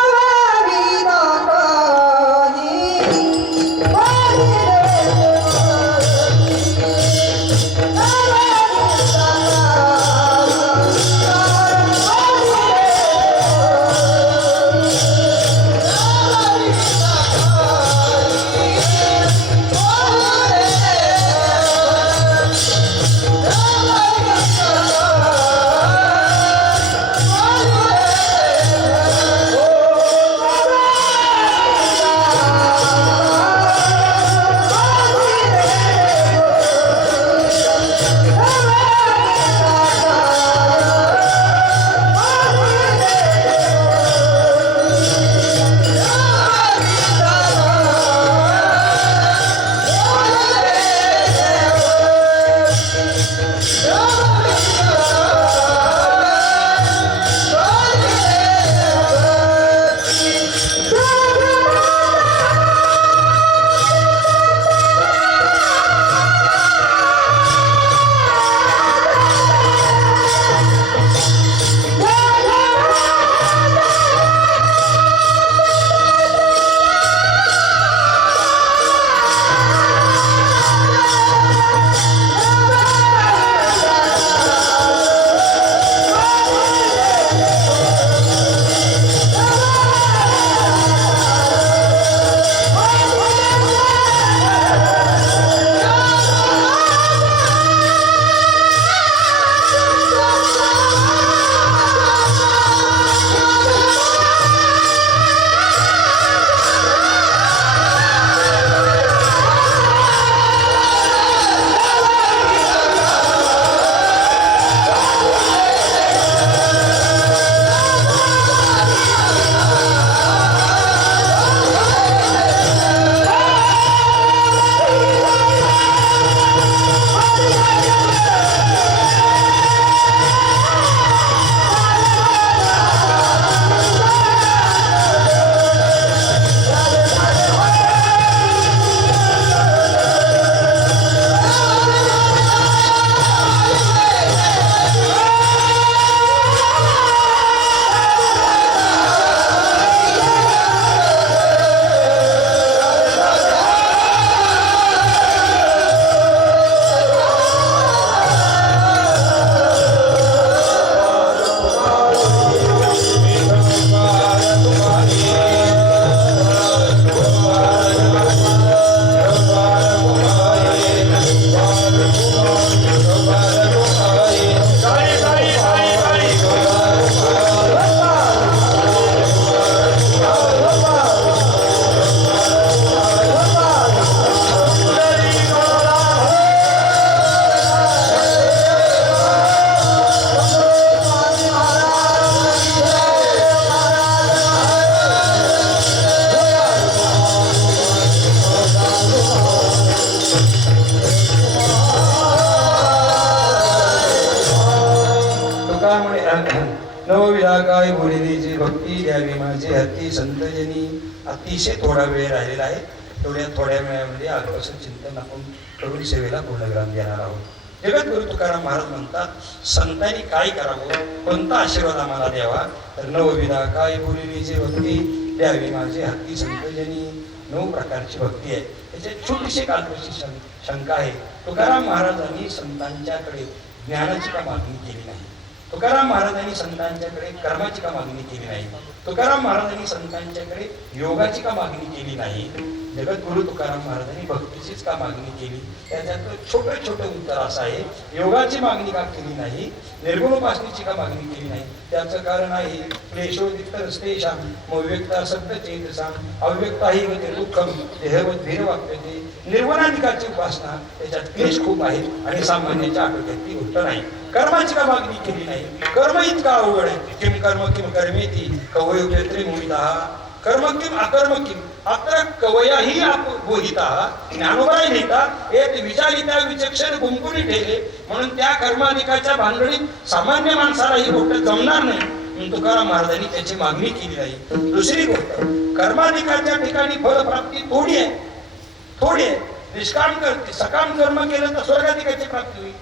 नवविधा काय बोलिली जी भक्ती द्यावी माझे हत्ती संतजनी. अतिशय थोडा वेळ राहिलेला आहे. थोड्या वेळामध्ये आजपासून चिंतन आपण करून सेवेला पूर्णविराम देणार आहोत. जगद्गुरु तुकाराम महाराज म्हणतात संतांनी काय करावं, कोणता आशीर्वाद आम्हाला द्यावा, तर नवविधा काय बोलिली जी भक्ती द्यावी माझे हत्ती संतजनी. 9 प्रकारची भक्ती आहे. त्याच्यात छोटीशी काल्पनिक शंका आहे. तुकाराम महाराजांनी संतांच्याकडे ज्ञानाची का मागणी केली नाही. तुकाराम महाराजांनी संतांच्याकडे कर्माची का मागणी केली नाही. तुकाराम महाराजांनी संतांच्याकडे योगाची का मागणी केली नाही. जगद्गुरु तुकाराम महाराजांनी भक्तीचीच का मागणी केली. त्याच्यात छोटं उत्तर असं आहे, योगाची मागणी का केली नाही, निर्गुणोपासनेची का मागणी केली नाही. त्याचं कारण आहे क्लेशोदित रस्तेशाम मव्यक्ता शब्द चेतसाम अव्यक्ता ही होते दुःखम देहवद्भीर वाक्यते. निर्गुणाधिकाची उपासना त्याच्यात क्लेश खूप आहे आणि सामान्याच्या आटोक्यात ती गोष्ट नाही. कर्माची का मागणी केली नाही. कर्म इतका अवघड आहे. किम कर्म किम कर्मेती कवयो क्षेत्रे मोहितः. कर्म किम अकर्म किम अत्र कवयाही बोहिता. ज्ञानोबाई लिहितात एक विचारिता विचक्षण गुंपुनी ठेले. म्हणून त्या कर्माधिकाच्या भानगडीत सामान्य माणसाला ही गोष्ट जमणार नाही. म्हणून तुकाराम महाराजांनी त्याची मागणी केली नाही. दुसरी गोष्ट, कर्माधिकाच्या ठिकाणी फलप्राप्ती थोडी आहे. निष्काम करते सकाम कर्म केलं तर स्वर्गाधिकाची प्राप्ती होईल.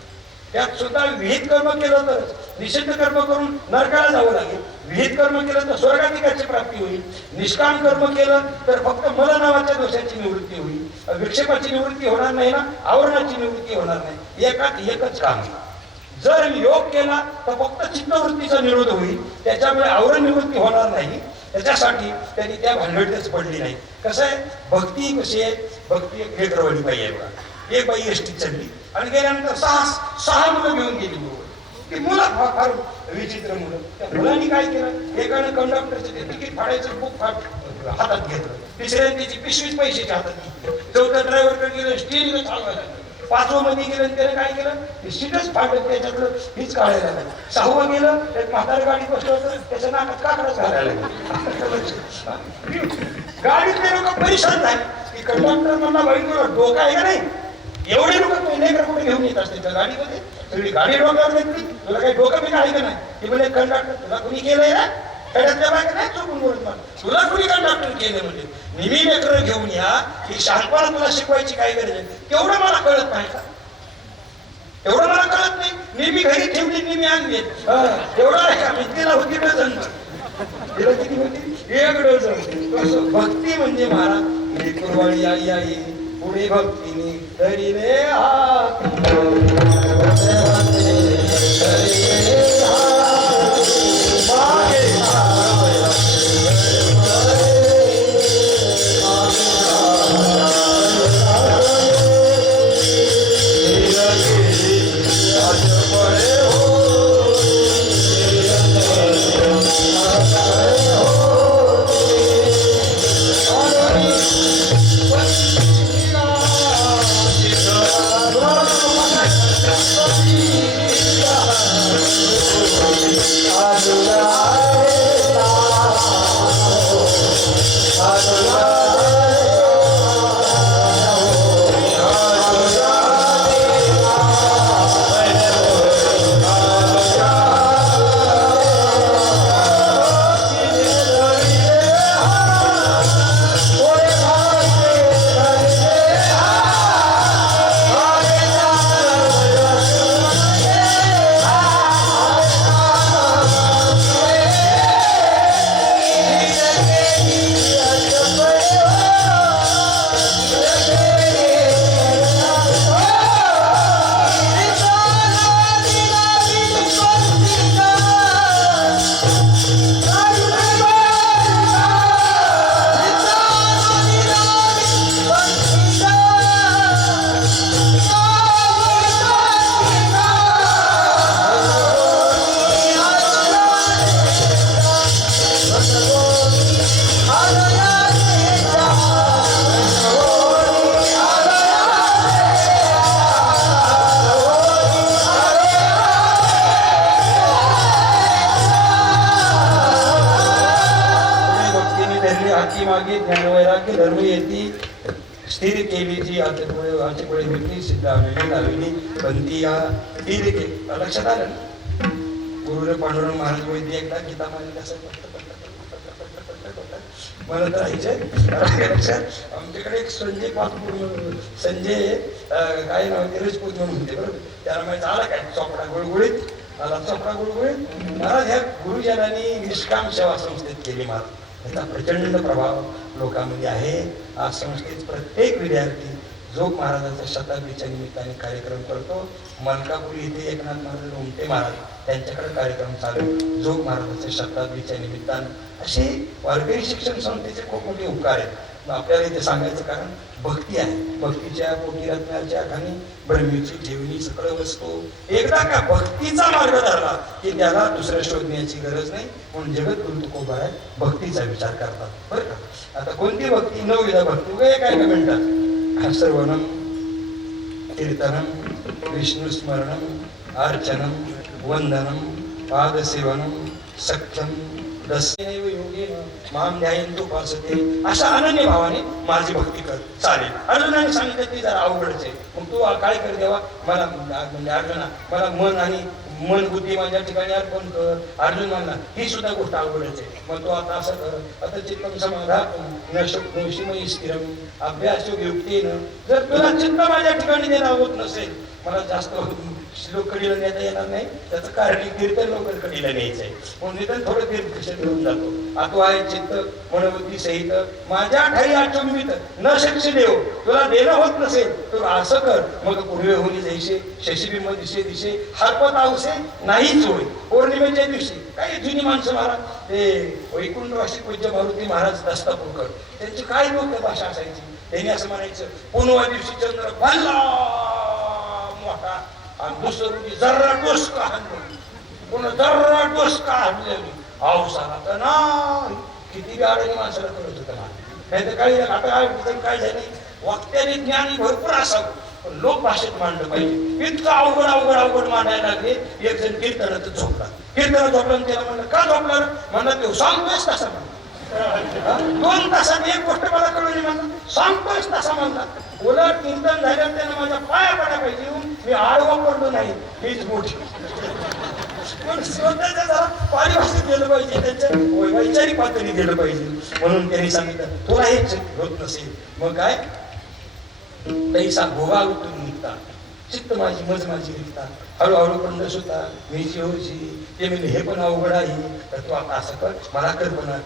त्यात सुद्धा विहित कर्म केलं तर निषिद्ध कर्म करून नरकाला जावं लागेल. विहित कर्म केलं तर स्वर्गाधिकाची प्राप्ती होईल. निष्काम कर्म केलं तर फक्त मल नावाच्या दोषाची निवृत्ती होईल. विक्षेपाची निवृत्ती होणार नाही ना, आवरणाची निवृत्ती होणार नाही. एकच काम. जर योग केला तर फक्त चित्तवृत्तीचा निरोध होईल. त्याच्यामुळे आवरण निवृत्ती होणार नाही. त्याच्यासाठी त्यांनी त्या भानगडीतच पडली नाही. कसं आहे, भक्ती कशी आहे, भक्ती एक लेकरवाडी बाई आहे बघा. एक बाई एसटीत चढली आणि गेल्यानंतर सहा मुलं घेऊन गेली बरोबर. ती मुलं फार विचित्र मुलं. त्या मुलांनी काय केलं, एकानं कंडक्टरचं ते तिकीट फाडायचं बुक हातात घेतलं. तिसऱ्याने त्याची पिशवीच पैशाच्या हातात घेतली. चौथ्या ड्रायव्हरकडे गेलं, स्टीअरिंग चालवायला. 5वं मध्ये गेलं त्याने काय केलं, सीटच फाडलं, त्याच्यातलं हीच काढायला लागलं. 6वं गेलं एक म्हातार गाडी बसलं होतं, त्याच्या नाकात काकडच घालायला लागलं. गाडीतले लोक परेशान झाले की कंडक्टर म्हणला बाई तुला डोका आहे का नाही. एवढे लोक लेकर कुठे घेऊन येत असते त्या गाडीमध्ये. सगळी गाडी डोक्यावर घेतली, तुला काही डोकं बिका आहे का नाही. ती म्हणजे कंडक्टर तुला कुणी केलंय ना, खेड्यातल्या बायका नाही चुकून बोलत मला, तुला कुणी कंडक्टर केलं म्हणजे. निमी लेकरं घेऊन या ही शहाणपणा तुला शिकवायची काय गरज आहे. तेवढं मला कळत नाही का, एवढं मला कळत नाही. नेहमी घरी ठेवली नेहमी आणली एवढं आहे का. मी तिला होती डझन, तिला किती होती, 1 डझन. भक्ती म्हणजे महाराज लेकरवाळी आई आई पुढे भक्तीने धरिले हात. मागे ज्ञानवैराग्य धर्म येती स्थिर केली जी आजपुढे व्यक्ती सिद्धावलेली लावली पण ती या स्थिर केली. लक्षात आलं ना. गुरुदेव पांडुरंग महाराज वैद्य एकदा गीता मानली असं मला तर राहायचंय. आमच्याकडे एक संजय पाचपूर म्हणून संजय काय नाव ते राजपूत म्हणून होते बरोबर. त्याला माहिती आला काय चोपडा गुळगुळीत मला चोपडा गुळगुळीत मला ह्या गुरुजनांनी निष्काम सेवा संस्थेत केली. मला त्याचा प्रचंड प्रभाव लोकांमध्ये आहे. आज संस्थेत प्रत्येक विद्यार्थी जोग महाराजांच्या शताब्दीच्या निमित्ताने कार्यक्रम करतो. मलकापुरी इथे एकनाथ महाराज उमटे महाराज त्यांच्याकडे कार्यक्रम चालू जोग महाराजांच्या शताब्दीच्या निमित्तानं. असे वारकरी शिक्षण संस्थेचे खूप मोठे उपकार आहेत. आपल्याला इथे सांगायचं कारण भक्ती आहे. भक्तीच्या पोटीरत्नाच्या खाली ब्रह्मीची ठेवणी सगळं वस्तू एकदा का भक्तीचा मार्ग धरला की त्याला दुसरं शोधण्याची गरज नाही. म्हणून जगद्गुरु तुकोबा आहे भक्तीचा विचार करतात बरं का. आता कोणती भक्ती? नवविधा भक्ती. काय काय म्हणतात? श्रवणम कीर्तनम विष्णुस्मरणम अर्चनम वंदनम पादसेवनम सख्यम दस्यैव योगेन माम ध्यायन्तु उपासते. अशा अनन्य भावाने माझी भक्ती कर चालेल. अर्जुनाने सांगितलं ती जरा अवघडच आहे. मग तू काय कर देवा मला म्हणजे अर्जुना मला मन बुद्धी माझ्या ठिकाणी अर्पण कर. अर्जुन म्हणला ही सुद्धा गोष्ट अवघडच आहे. मग तू आता असं कर आता चित्तम समाधान नशिमयी स्थिरम अभ्यास युक्तीनं. जर तुला चित्त माझ्या ठिकाणी देणार होत नसेल मला जास्त श्लोक कडीला नेता येणार नाही. त्याचं कारण कीर्तन लवकर कडीला न्यायचंय म्हणून निदान थोडं कीर्तन घेऊन जातो. आतो आहे चित्त मनोबुद्धी सहित माझ्या ठाई आचमित न शक्ष देव. तुला देणं होत नसेल तर असं कर मग पूर्वे होणी जायचे शशीबिंब दिशे दिशे हरपत आवसे नाहीच होय. पौर्णिमेच्या दिवशी काही जुनी माणसं महाराज ते वैकुंठवासी पूज्य मारुती महाराज दस्तापूरकर त्यांची काय लोक भाषा असायची. त्यांनी असं म्हणायचं पुनवा दिवशी चंद्र भल्ला मोठा आणि दुसरं जर्रा डोसका हाणलं पुन्हा जर्रा डोसका हाणलेली पावसाला तर ना किती गाड्याने माणसाला करत होतं ना. नाही तर काही आता काय झालं वक्त्याने ज्ञान भरपूर असावं पण लोक भाषेत मांडलं पाहिजे. इतकं अवघड मांडायला लागले. एक जण कीर्तनात झोपला. कीर्तनात झोपला त्याला म्हणलं का झोपला म्हणला ते सांगतोयच तसा म्हणला. 2 तासात एक गोष्ट मला कळवली म्हणला सांगतोयच तसा म्हणला. उलट कीर्तन झाल्यावर त्यानं माझ्या पाया पडा पाहिजे. मी आडवा पडलो नाही हीच मोठी पण स्वतःच्या जरा पारिभाषिक गेलं पाहिजे त्यांच्या वैचारिक पातळी गेलं पाहिजे. म्हणून त्यांनी सांगितलं तुला हेच होत नसेल मग काय तैसा भोगा उठून निघता चित्त माझी मज माझी निघता हळूहळू पण सुद्धा मीची होची. ते म्हणजे हे पण अवघड आहे तर तू आता असं कर मला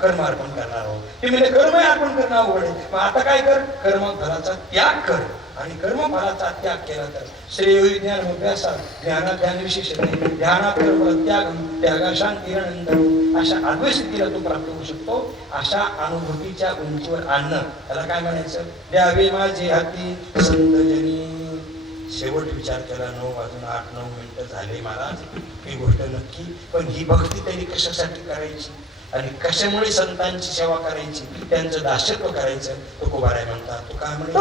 कर्म अर्पण करणार आहोत. ते म्हणजे कर्म अर्पण करणं अवघड आहे. मग आता काय कर कर्मफलाचा त्याग कर आणि कर्मफलाचा त्याग केला तर श्रेय ज्ञान अभ्यासात ज्ञानात ध्यान विशेष ध्यानात कर्म त्याग त्यागा शांती अनंत अशा अद्वैस्थितीला तू प्राप्त होऊ शकतो. अशा अनुभूतीच्या उंचीवर आणणं त्याला काय म्हणायचं? द्यावे माझे हाती संतजनी. शेवट विचार केला 9:08 झाले महाराज. ही गोष्ट नक्की पण ही भक्ती त्यांनी कशासाठी करायची आणि कशामुळे संतांची सेवा करायची त्यांचं दास्यत्व करायचं तुकोबाराय म्हणतात. तू काय म्हणे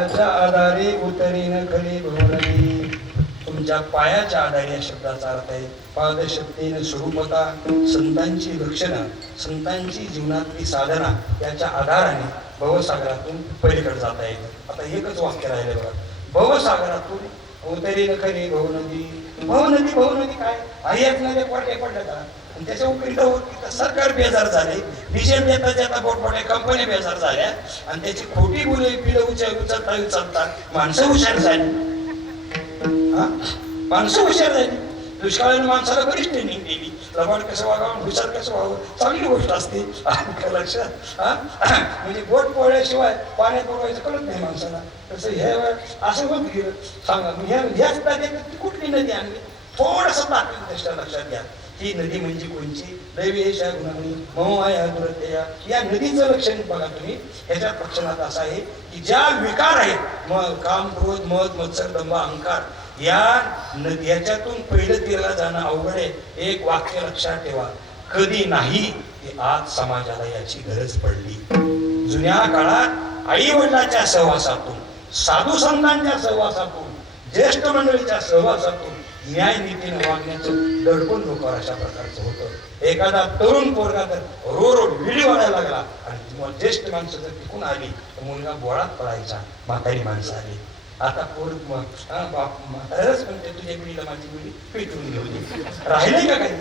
पायाच्या आधारे उतरीन खरी भवनदी. तुमच्या पायाच्या आधारे या शब्दाचा अर्थ आहे पादशक्तीने स्वरूपता, संतांची लक्षणं, संतांची जीवनातली साधना याच्या आधाराने भवसागरातून पलीकडे जाता येतं. आता एकच वाक्य राहिले बघा, भवसागरातून उतरीन खरी भवनदी. भवनदी काय आयात नद्या पडल्या का? आणि त्याच्या उपरीत सरकार बेजार झाले, विजय देता देता मोठमोठ्या कंपन्या बेजार झाल्या आणि त्याची खोटी बोले पिलं उचलता माणसं हुशार झाली. माणसं हुशार झाली. दुष्काळाने माणसाला बरीच ट्रेनिंग दिली, लबाड कसं वागावं, हुशार कसं व्हावं, चांगली गोष्ट असते. लक्षात म्हणजे बोट पोळल्याशिवाय पाण्यात बुडवायचं कळत नाही माणसाला. तसं हे असं होत गेलं. सांगा ह्याच नद्यात कुठली नदी आणली? थोडंसं दाखवून दृष्ट्या लक्षात घ्या. ही नदी म्हणजे कोणची? दैवेशा गुणांनी मममाया दुरत्या. या नदीचं लक्षण बघा तुम्ही. ह्याच्यात लक्षणात असं आहे की ज्या विकार आहेत मग काम, क्रोध, मद, मत्सर, दंभ, अहंकार, याच्यातून पहिलं तिला जाणं अवघड आहे. एक वाक्य लक्षात ठेवा, कधी नाही की आज समाजाला याची गरज पडली. जुन्या काळात आई वडिलांच्या सहवासातून, साधू संतांच्या सहवासातून, ज्येष्ठ मंडळीच्या सहवासातून न्याय नीतीने वागण्याचं दडपण लोकांवर अशा प्रकारचं होतं. एखादा तरुण पोरगा तर रो विडी वाढायला लागला आणि ज्येष्ठ माणसं जर टिकून आली तर मुलगा बोळात पडायचा, म्हातारी माणसं आली. आता पोर म्हातारच म्हणते तुझ्या पिढीला माझी पिढी पेटवून घेऊ दे. राहिले का काही?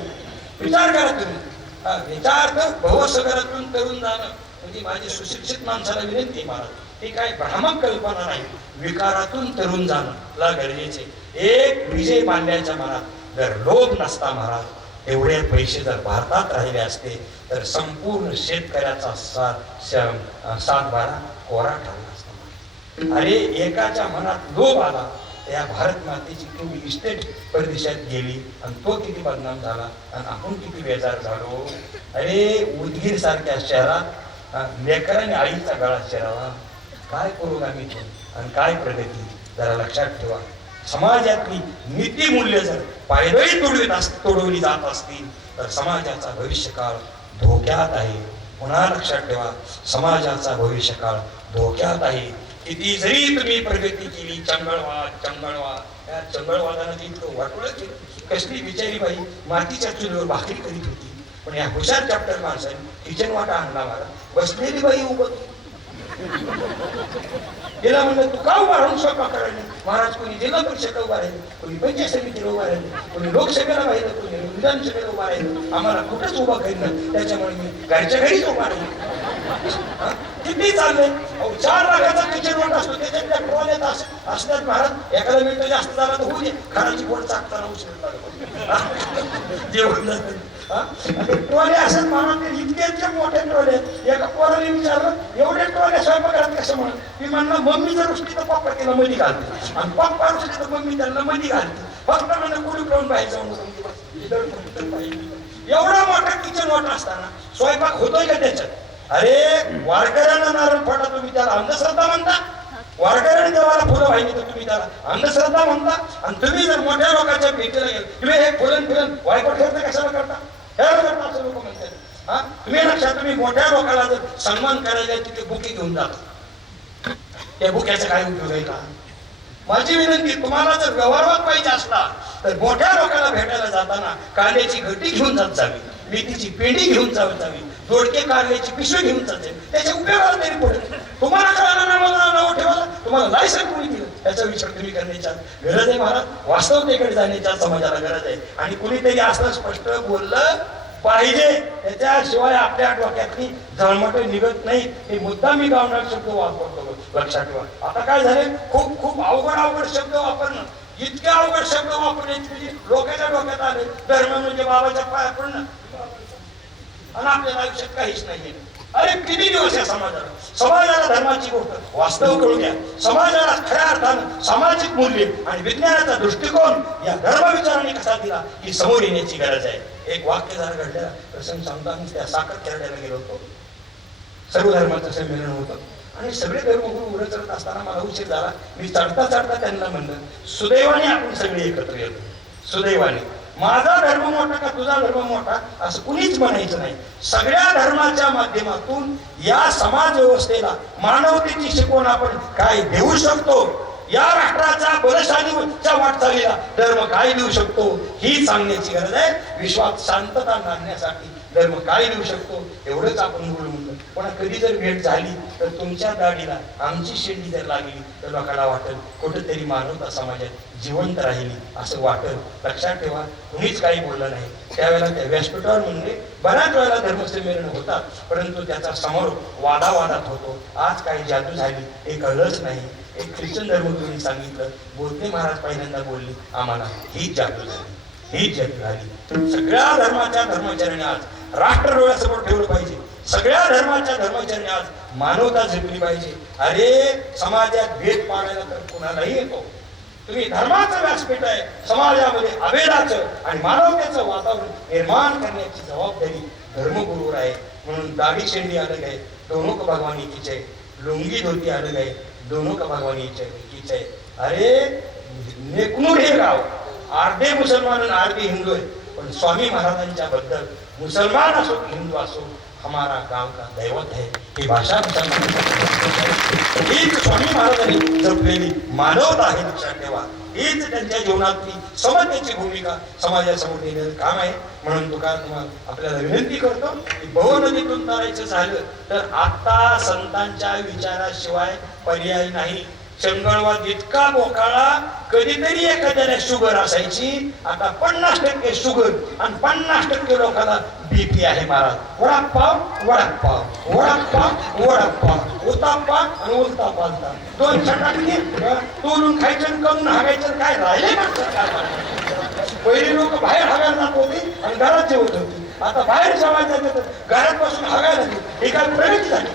विचार करा तुम्ही. विचार तर भवसागरातून तरुण जाणं म्हणजे माझी सुशिक्षित माणसाला विनंती महाराज, ही काय भ्रामक कल्पना नाही. विकारातून तरुण जाणं ला गरजेचे. एक विजय मांडल्याच्या मनात जर लोभ नसता महाराज, एवढे पैसे जर भारतात राहिले असते तर संपूर्ण शेतकऱ्याचा सातबारा कोरा ठरला असता. अरे एकाच्या मनात लोभ आला, त्या भारत मातेची केवढी इस्टेट परदेशात गेली आणि तो किती बदनाम झाला आणि आपण किती बेजार झालो. अरे उदगीर सारख्या शहरात लेकरांनी आईचा गळा चिरावा, काय पुरोगामी आणि काय प्रगती. जरा लक्षात ठेवा, समाजातली नीती मूल्य जर पायदळी तोडवली जात असतील तर समाजाचा भविष्यकाळ धोक्यात आहे. पुन्हा लक्षात ठेवा, समाजाचा भविष्यकाळ धोक्यात आहे. किती जरी तुम्ही प्रगती केली, चंगळवाद या चंगळवादानं इतकं वाटवलं की कसली बिचारी बाई मातीच्या चुलीवर भाकरी करीत होती, पण या हुशार चॅप्टर माणसाने किचन वाटा आणला मला. बसलेली बाई उभं गेला म्हणलं तू का उभा राहून स्वयंपाक करायला? महाराज कोणी जिल्हा परिषदेला उभा राहिले, कोणी पंचायत समितीला उभा राहिले, कोणी लोकसभेला राहिलं, कोणी विधानसभेला उभा राहिलं, आम्हाला कुठंच उभा करीन. त्याच्यामुळे मी घरच्या घरीच उभा राहिलो. किती चाललंय? 4 लाखाचा किचन वाट असतो, त्याच्यात त्या ट्रॉल्यात असतात महाराज. एखादा मिनिट जास्त झाला तर होऊ दे, खाण्याची पोट चाकताना उचलून जेवण ट्रॉले असत महाराज. इतके मोठे ट्रॉले. एका पोराने विचारलं एवढे ट्रॉले स्वयंपाकघरात कसं म्हणून? मी म्हणलं मम्मी जर रुसली तर पप्पा तिला मध्ये घालते आणि पप्पा रुसली तर मम्मी त्यांना मध्ये घालते. फक्त म्हणलं कुणी करून बाहेर जाऊन एवढा मोठा किचन वाट असताना स्वयंपाक होतोय का त्याच्यात? अरे वारकऱ्यांना नारळ फोडा, तुम्ही त्याला अंधश्रद्धा म्हणता? वारकऱ्यांनी देवाला फुलं वाहिली तर तुम्ही त्याला अंधश्रद्धा म्हणता? आणि तुम्ही जर मोठ्या लोकांच्या भेटीला गेल, तुम्ही हे फुलन वायपट ठेवता कशाला करता? असं लोक म्हणतात. तुम्ही लक्षात, तुम्ही मोठ्या लोकांना जर सन्मान करायला तिथे बुके घेऊन जाता, त्या बुक्याचा काय उपयोग आहे का? माझी विनंती, तुम्हाला जर व्यवहारात पाहिजे असला तर मोठ्या लोकांना भेटायला जाताना कांद्याची गड्डी घेऊन जात जावी, मेथीची पेंडी घेऊन जावी, दोडके कारल्याची पिशवी घेऊन जाते. त्याच्या उपयोगाला तरी पडेल. तुम्हाला कळालं ना, मला नाव ठेवायला, तुम्हाला लायसन कोणी दिलं त्याचा विचार तुम्ही करण्याच्या गरज आहे महाराज. वास्तवतेकडे जाण्याच्या समाजाला गरज आहे. आणि कुणीतरी असं स्पष्ट बोललं पाहिजे, त्याच्याशिवाय आपल्या डोक्यातली झळमट निघत नाही. हे मुद्दा मी गावणार शब्द वापरतो, लक्षात ठेवा. आता काय झाले, खूप अवघड शब्द वापरणं, इतके अवघड शब्द वापरण्याची म्हणजे लोकांच्या डोक्यात आले धर्म म्हणजे बाबाच्या पाया पडणं आणि आपल्याला आयुष्यात काहीच नाही. अरे किती दिवस या समाजाला धर्माची गोष्ट वास्तव कळू द्या. समाजाला खऱ्या अर्थानं सामाजिक मूल्य आणि विज्ञानाचा दृष्टिकोन या धर्म विचाराने कसा दिला ही समोर येण्याची गरज आहे. एक वाक्य जर घडलेला प्रसंग सांगता, मी त्या साखर खेळायला गेलो होतो. सर्व धर्माचं संमेलन होतं आणि सगळे धर्मगुरू उभे चढत असताना मला उशीर झाला. मी चढता त्यांना म्हणलं, सुदैवाने आपण सगळे एकत्र येतो. सुदैवाने माझा धर्म मोठा का तुझा धर्म मोठा असं कुणीच म्हणायचं नाही. सगळ्या धर्माच्या माध्यमातून या समाज व्यवस्थेला मानवतेची शिकवण आपण काय देऊ शकतो, या राष्ट्राच्या बलशालीच्या वाटचालीला धर्म काय देऊ शकतो ही सांगण्याची गरज आहे. विश्वात शांतता आणण्यासाठी धर्म काय देऊ शकतो एवढंच आपण बोलू म्हणतो. पण कधी जर भेट झाली तर तुमच्या दाढीला आमची शेंडी जर लागली तर लोकांना वाटेल कुठेतरी मानवता समाजात जिवंत राहिली असं वाटेल. लक्षात ठेवा, कुणीच काही बोललं नाही. त्यावेळेला त्या व्यासपीठावर म्हणजे बऱ्याच वेळेला धर्मसंमेलन होतात, परंतु त्याचा समोर वादावादात होतो. आज काही जादू झाली हे कळलंच नाही. एक ख्रिश्चन धर्मगुरूंनी सांगितलं, बोधे महाराज पहिल्यांदा बोलले आम्हाला हीच जादू झाली, हीच जादू झाली. सगळ्या धर्माच्या धर्मचाऱ्याने आज राष्ट्र डोळ्यासमोर ठेवलं पाहिजे. सगळ्या धर्माच्या धर्मचाऱ्याने आज मानवता जपली पाहिजे. अरे समाजात भेद पाडायला तर कुणालाही येतो. तुम्ही धर्माचं व्यासपीठ आहे, समाजामध्ये अभेदाचं आणि मानवतेचं वातावरण निर्माण करण्याची जबाबदारी धर्मगुरूवर आहे. म्हणून दाढी शेंडी अलग आहे, दोनों का भगवान एकीच आहे. लुंगी धोती अलग आहे, दोनों का भगवान एकीच आहे. अरे नेकनूर हे गाव अर्धे मुसलमान आणि अर्धे हिंदू आहे, पण स्वामी महाराजांच्या बद्दल मुसलमान असो हिंदू असो हमारा गाव का दैवत है. ही भाषा हीच स्वामी महाराजांनी जपलेली मानवता आहे. लक्षात ठेवा, हीच त्यांच्या जीवनातली समतेची भूमिका समाजासमोर नेलेलं काम आहे. म्हणून तुका तुम्हाला आपल्याला विनंती करतो की बहु नदीतून तरायचं झालं तर आता संतांच्या विचाराशिवाय पर्याय नाही. चंगळवाद इतका बोकाळा, कधीतरी एखाद्याला शुगर असायची, आता 50% शुगर आणि 50% लोकांना बीपी आहे. महाराज वडापाव वडापाव वडापाव वडापाव उतापा आणि उलता पालता दोन चटाकली तोलून खायचं आणि करून हागायचं. काय राहिले पहिले लोक बाहेर हागायला जात होते आणि घरात जेवत होते. आता बाहेर जेवायचं घरात बसून हागायला लागले. ही काय प्रगती झाली?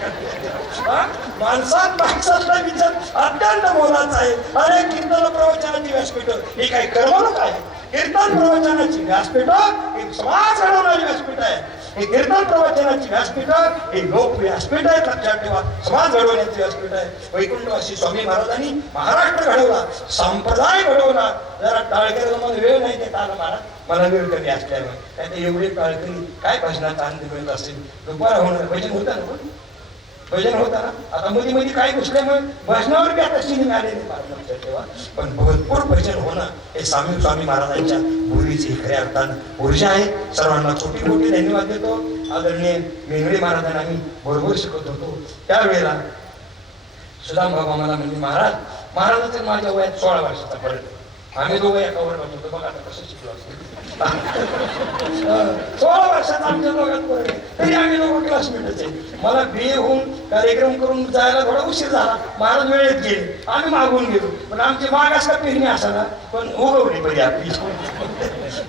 माणसाचा विचार अत्यंत मोलाचा आहे. अरे कीर्तन प्रवचनाची व्यासपीठ ही काही करमणूक आहे? कीर्तन प्रवचनाची व्यासपीठ ही समाज घडवणारी व्यासपीठ आहे. हे कीर्तन प्रवचनाची व्यासपीठ हे लोक व्यासपीठ आहे. लक्षात ठेवा, समाज घडवण्याची व्यासपीठ आहे. वैकुंठवासी स्वामी महाराजांनी महाराष्ट्र घडवला, संप्रदाय घडवला. जरा टाळकरी वेळ नाही देत आला महाराज, मला वेळ कमी असल्यामुळे. त्यात एवढे टाळकरी काय भजनाचा आनंद मिळत असेल. दुपारा होणार भजन होता ना, पण भजन होता ना. आता मध्ये मध्ये काय घुसल्यामुळे भजनावर बी आता सिनेमा आलेली लक्षात ठेवा. पण भरपूर भजन होणं हे स्वामी महाराजांच्या पूर्वीची खऱ्या अर्थानं ऊर्जा आहे. सर्वांना कोटी कोटी धन्यवाद देतो. आदरणीय मेंगडे महाराजांना आम्ही बरोबर शिकत होतो त्यावेळेला सुदाम बाबा मला म्हणजे महाराजांचं माझ्या वयात 16 वर्षाचा फरक. आम्ही दोघं एका वर्गात होतो. बघा आता कसं शिकलो असतो. 16 वर्षाचा आमच्या दोघात फरक आहे, तरी आम्ही दोघं क्लासमेटच आहे. मला बी ए होऊन कार्यक्रम करून जायला थोडा उशीर झाला. महाराज वेळेत गेले, आम्ही मागून गेलो. पण आमची मागास का पेरणी असाना पण उगवली पाहिजे आपली.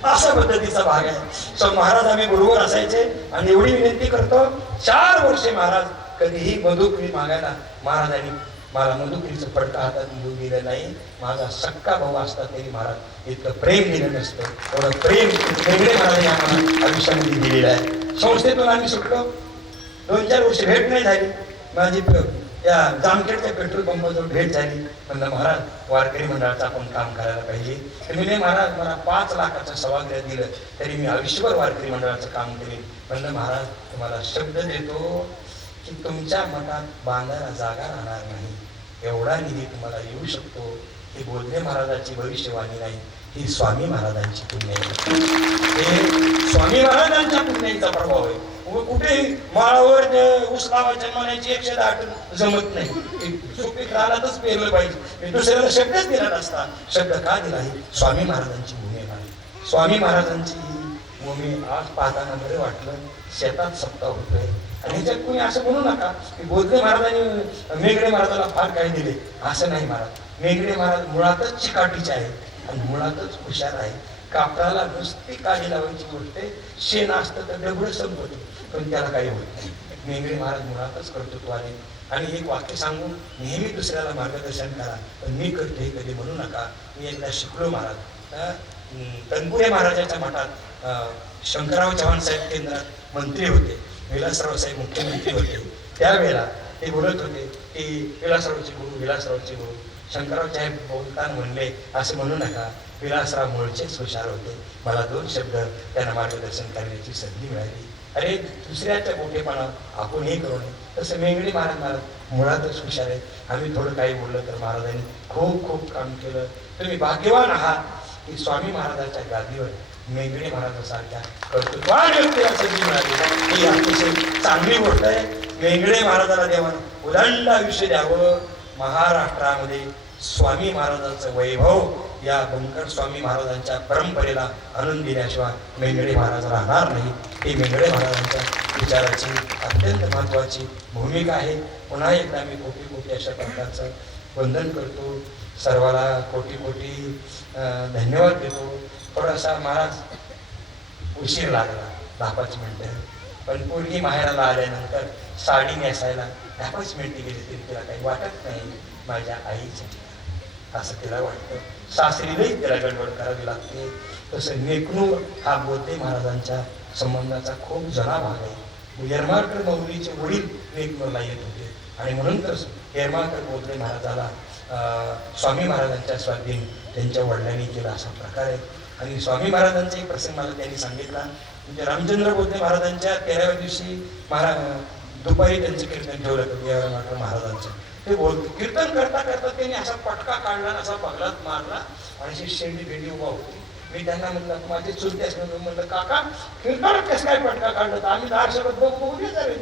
अशा पद्धतीचा भाग आहे. सो महाराज आम्ही बरोबर असायचे. आणि एवढी विनंती करतो, 4 वर्षे महाराज कधीही मधुकरी मागायला महाराजांनी मला मधुकरीचं फडका हातात घेऊन दिलं नाही. माझा सक्का भाऊ असता तरी महाराज इतकं प्रेम दिलं नसतं. एवढं प्रेम वेगळे महाराजांनी आम्हाला आयुष्यामध्ये दिलेलं आहे. संस्थेतून आम्ही सुटलो, 2-4 वर्ष भेट नाही झाली. माझी या जामखेडच्या पेट्रोल पंपाजवळ भेट झाली. म्हणलं महाराज वारकरी मंडळाचं आपण काम करायला पाहिजे. तर मी महाराज मला 5 लाखाचं सभागृह दिलं तरी मी आयुष्यभर वारकरी मंडळाचं काम केले. म्हणलं महाराज तुम्हाला शब्द देतो की तुमच्या मठात बांधायला जागा राहणार नाही, एवढा निधी तुम्हाला येऊ शकतो. ही बोधे महाराजांची भविष्यवाणी नाही, ही स्वामी महाराजांची पुण्य आहे. हे स्वामी महाराजांच्या पुण्याचा प्रभाव आहे. कुठे माळावर ऊस लावायच्या म्हणायची 110 टन जमत नाही. सुपीक रानातच पेरलं पाहिजे. दुसऱ्याला शब्दच दिला नसता. शब्द का दिला? ही स्वामी महाराजांची भूमी आहे. स्वामी महाराजांची भूमी आज पाहताना बरं वाटलं. शेतात सप्ताह होतोय आणि ह्याच्यात कोणी असं म्हणू नका की बोधे महाराजांनी मेघडे महाराजाला फार काही दिले. असं नाही महाराज. मेघडे महाराज मुळातच चिकाटीचे आहे आणि मुळातच हुशार आहे. कापडाला नुसती काळी लावायची गोष्ट आहे. शेण असतं तर दगड संपतो, पण त्याला काही होत नाही. मेघडे महाराज मुळातच कर्तृत्वाने. आणि एक वाक्य सांगून नेहमी दुसऱ्याला मार्गदर्शन करा, पण मी करतो हे कधी म्हणू नका. मी एकदा शिकलो महाराज. तनपुरे महाराजाच्या मठात शंकरराव चव्हाण साहेब केंद्रात मंत्री होते, विलासराव साहेब मुख्यमंत्री होते. त्यावेळेला ते बोलत होते की विलासरावचे गुरु, विलासरावचे गुरु. शंकरराव साहेब बोलताना म्हणले, असं म्हणू नका, विलासराव मूळचेच हुशार होते. मला 2 शब्द त्यांना मार्गदर्शन करण्याची संधी मिळाली. अरे दुसऱ्याच्या मोठेपणा आपण हे करू नये. तसं मेंगडे महाराज मुळातच हुशार आहे. आम्ही थोडं काही बोललं तर महाराजांनी खूप खूप काम केलं. तुम्ही भाग्यवान आहात की स्वामी महाराजांच्या गादीवर मेंगडे महाराजांसारख्या कर्तृत्ववान व्यक्तीला संधी मिळाली. ही अतिशय चांगली गोष्ट आहे. मेंगडे महाराजाला देवानं उदंड आयुष्य द्यावं. महाराष्ट्रामध्ये स्वामी महाराजांचं वैभव या बंकट स्वामी महाराजांच्या परंपरेला आणून दिल्याशिवाय मेंगडे महाराज राहणार नाही. ही मेंगडे महाराजांच्या विचाराची अत्यंत महत्त्वाची भूमिका आहे. पुन्हा एकदा मी कोटी कोटी अशा प्रकारचं वंदन करतो. सर्वाला कोटी कोटी धन्यवाद देतो. थोडासा महाराज उशीर लागला, 10-5 मिनटं, पण पोरगी माहेराला आल्यानंतर साडी नेसायला 10-5 मिनिटे गेली तरी तिला काही वाटत नाही माझ्या आईसाठी, असं तिला वाटतं. सासरीलाही तिला गडबड करावी लागते. तसं नेकनूर हा बोधे महाराजांच्या संबंधाचा खूप जुना भाग आहे. येरमाळकर माऊलीचे वडील नेकनूरला येत होते आणि म्हणून तर येरमाळकर बोधे महाराजाला स्वामी महाराजांच्या स्वाधीन त्यांच्या वडिलांनी केला असा प्रकार आहे. आणि स्वामी महाराजांचा एक प्रसंग मला त्यांनी सांगितला. म्हणजे रामचंद्र बोधे महाराजांच्या 13व्या दिवशी दुपारी त्यांचं कीर्तन ठेवलं होतं येरमाळकर महाराजांचं. ते बोलतो, कीर्तन करता करता त्यांनी असा पटका काढला, असा बगलात मारला आणि अशी शेंडी भेंडी उभा होती. मी त्यांना म्हणलं, माझे चुलते असं म्हणलं, काका कीर्तनात कसं काय पटका काढला? तर आम्ही 10 शब्द बघू रे,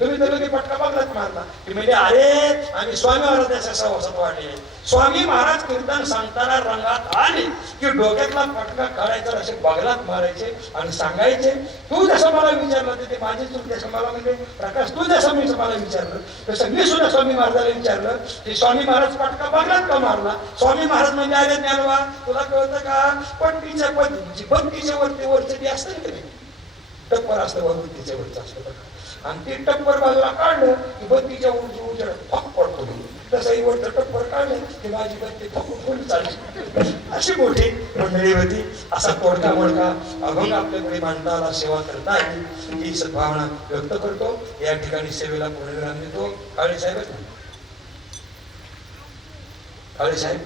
तुम्ही तर ते पटका बगलात मारला. की म्हणजे अरे आम्ही स्वामी महाराजांच्या सहवासात वाढले. स्वामी महाराज कीर्तन सांगताना रंगात आले की डोक्यातला पटका काढायचा, असे बगलात मारायचे आणि सांगायचे, तू जसं मला विचारलं ते माझे चुलते असं मला म्हणजे, प्रकाश तू जसं मी मला विचारलं तसं मी सुद्धा स्वामी महाराजाला विचारलं की स्वामी महाराज पटका बगलात का मारला? स्वामी महाराज म्हणजे अरे ज्ञानवा, तुला कळतं का? पट्टीच्या पद्धतीची बत्तीच्या वरती असतं ना, तरी टप्पर असतं बत्तीच्या वरचं असतं आणि ते टप्पर बाजूला काढलं की बत्तीच्या उजेड फक पडतो. तसंही वरचं टप्पर काढलं की माझी बत्ती फकून फुल चालली. अशी मोठी मंडळी होती. असा तोडका मोडका अभंग आपल्याकडे मांडता आला, सेवा करता आली, ही सद्भावना व्यक्त करतो. या ठिकाणी सेवेला पूर्णविराम देतो. काळे साहेब, काळे साहेब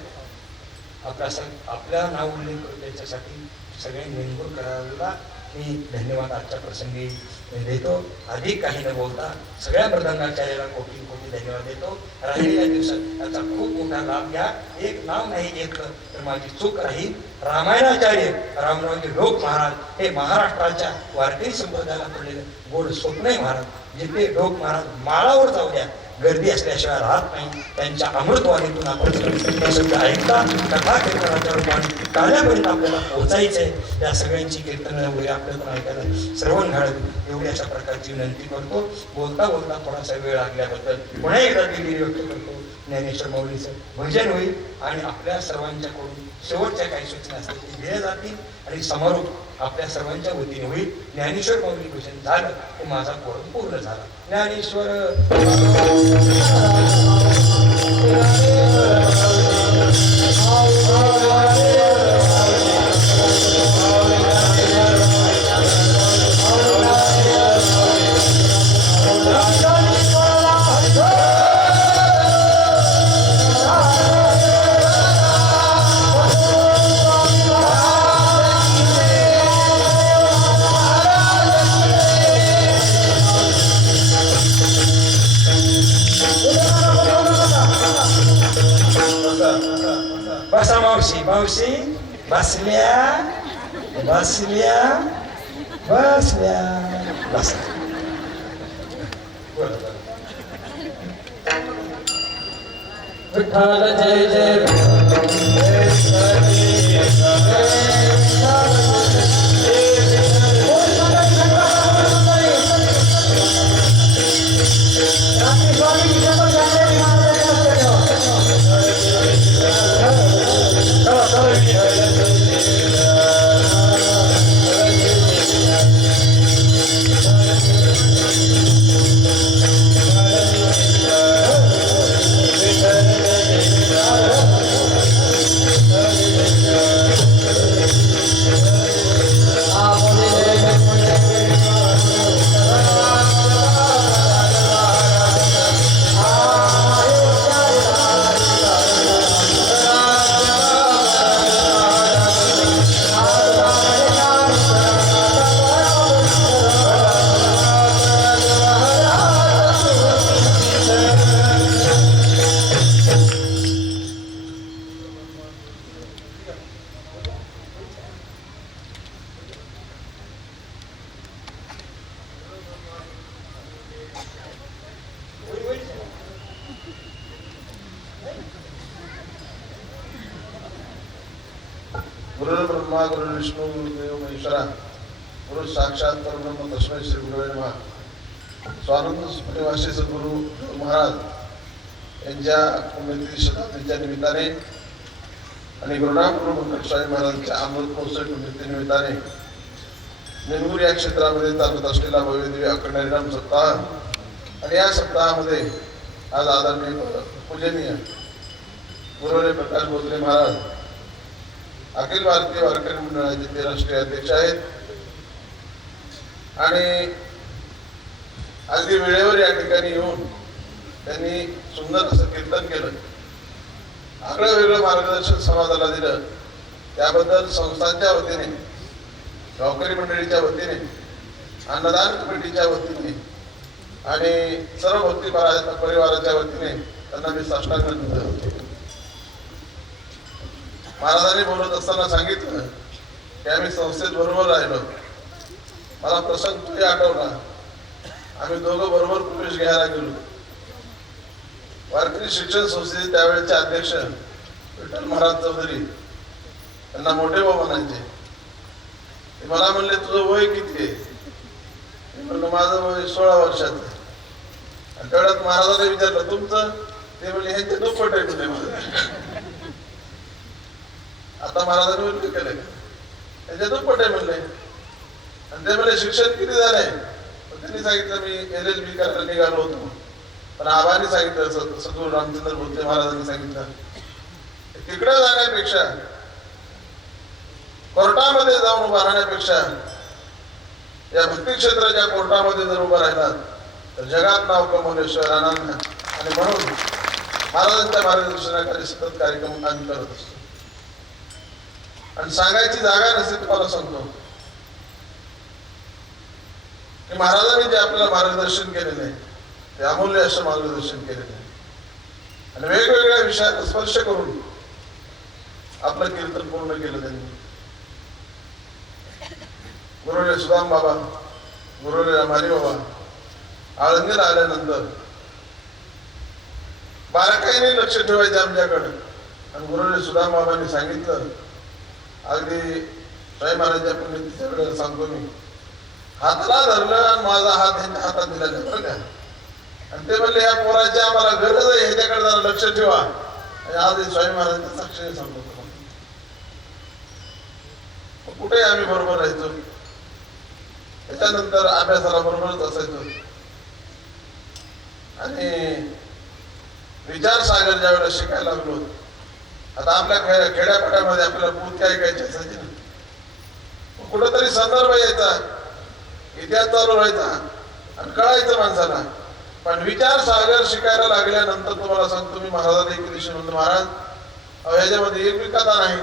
आपल्या नाव उल्लेख करतो त्याच्यासाठी सगळ्यांनी नेमकून करायला मी धन्यवाद आजच्या प्रसंगी देतो. अधिक काही न बोलता सगळ्या मृदंगाचार्याला कोटी कोटी धन्यवाद देतो. राहिलेल्या दिवसात त्याचा खूप मोठा लाभ घ्या. एक नाव नाही घेतलं तर माझी चूक राहील. रामायणाचार्य रामरावजी ढोक महाराज हे महाराष्ट्राच्या वारकरी संप्रदायाला पडलेलं गोड स्वप्न आहे महाराज. जिथे ढोक महाराज माळावर जाऊ द्या, गर्दी असल्याशिवाय राहत नाही. त्यांच्या अमृतवाणीतून आपण शब्द ऐकता कथा कीर्तनाच्या रूपाने काळ्यापर्यंत आपल्याला पोहोचायचंय. त्या सगळ्यांची कीर्तनं वगैरे आपल्याला ऐकायला श्रवण घालत एवढी अशा प्रकारची विनंती करतो. बोलता बोलता थोडासा वेळ लागल्याबद्दल पुन्हा एकदा दिली व्यक्त करतो. ज्ञानेश्वर माऊलीचं भजन होईल आणि आपल्या सर्वांच्याकडून शेवटच्या काही सूचना असतील ते दिल्या जातील आणि समारोप आपल्या सर्वांच्या वतीने होईल. ज्ञानेश्वर माऊली भजन झालं की माझा कोर्स पूर्ण झाला. ज्ञानेश्वर बसा मावशी, मावशी बसल्या बसल्या बसल्या बस. विठ्ठल जय जय Thank you. गुरुर् ब्रह्मा गुरुर् विष्णू गुरुदेव महेश्वरा गुरु साक्षात परब्रह्म तस्मै श्री गुरुवे नमः. स्वानंद सुप्रवासी सद्गुरु महाराज यांच्या पुण्यतिथी शताब्दीच्या निमित्ताने आणि गुरुनाम गुरु बंकट स्वामी महाराजांच्या अमृत महोत्सव निमित्ताने निमगुर या क्षेत्रामध्ये चालत असलेला भव्य दिव्य अखंड हरिनाम सप्ताह आणि या सप्ताहामध्ये आज आदरणीय पूजनीय गुरुदेव प्रकाश भोसले महाराज अखिल भारतीय वारकरी मंडळाचे ते राष्ट्रीय अध्यक्ष आहेत आणि अगदी वेळेवर या ठिकाणी येऊन त्यांनी सुंदर असं कीर्तन केलं. आगळं वेगळं मार्गदर्शन समाजाला दिलं. त्याबद्दल संस्थांच्या वतीने, गावकरी मंडळीच्या वतीने, अन्नदान कमिटीच्या वतीने आणि सर्व भक्ती परिवाराच्या वतीने त्यांना मी साष्टांग करतो. महाराजांनी बोलत असताना सांगितलं की आम्ही संस्थेत बरोबर राहिलो. मला प्रसंग तोही आठवला. आम्ही दोघं बरोबर प्रवेश घ्यायला गेलो. वारकरी शिक्षण संस्थेचे त्यावेळेचे अध्यक्ष विठ्ठल महाराज चौधरी त्यांना मोठे भाऊ म्हणायचे. ते मला म्हणले तुझं वय किती आहे? मी म्हणलं माझं वय 16 वर्षाचं. आणि तेवढ्यात महाराजांनी विचारलं तुमचं? ते म्हणले ह्यांचे दुप्पट आहे तुझे मला. आता महाराजांनी उल्लेख केले त्यांचे दुप्पट आहे म्हणले. आणि ते म्हणले शिक्षण किती झालंय? त्यांनी सांगितलं मी LLB करायला निघालो होतो. पण आबांनी सांगितलं, सद्गुरू रामचंद्र भोसले महाराजांनी सांगितलं तिकडे जाण्यापेक्षा, कोर्टामध्ये जाऊन उभा राहण्यापेक्षा या भक्ती क्षेत्राच्या कोर्टामध्ये जर उभा राहिला तर जगात नाव कमवल्याशिवाय राहणार नाही. आणि म्हणून महाराजांच्या मार्गदर्शनाखाली सतत कार्यक्रम आम्ही करत असतो. आणि सांगायची जागा नसते तुम्हाला सांगतो की महाराजांनी जे आपल्याला मार्गदर्शन केलेलं आहे ते अमूल्य असं मार्गदर्शन केलेलं आहे. आणि वेगवेगळ्या विषयात स्पर्श करून आपलं कीर्तन पूर्ण केलं त्यांनी. गुरुले सुदाम बाबा, गुरुले रामारी बाबा आळंदीला आल्यानंतर बारकाईने लक्ष ठेवायचे आमच्याकडे. आणि गुरुले सुदाम बाबांनी सांगितलं, अगदी साई महाराजांच्या पुण्यतिथीच्या वेळेला सांगतो मी, हाताला धरलं आणि माझा हात त्यांच्या हातात दिला बरं का. आणि ते म्हणले या पोराची आम्हाला गरज आहे, ह्याच्याकडे जरा लक्ष ठेवा. आणि आज स्वामी महाराजांच्या साक्षीने सांगतो कुठे आम्ही बरोबर राहायचो. त्याच्यानंतर अभ्यासाला बरोबरच असायचो. आणि विचार सागर ज्या वेळेला शिकायला लागलो, आता आपल्या खेड्यापाड्यामध्ये आपल्याला पूत काय ऐकायची असायची ना, कुठंतरी संदर्भ यायचा, इतिहास चालू राहायचा आणि कळायचं माणसाला. पण विचार सागर शिकायला लागल्यानंतर तुम्हाला सांगतो मी, महाराजांनी एक दिवशी म्हणतो महाराज ह्याच्यामध्ये एक कथा नाही.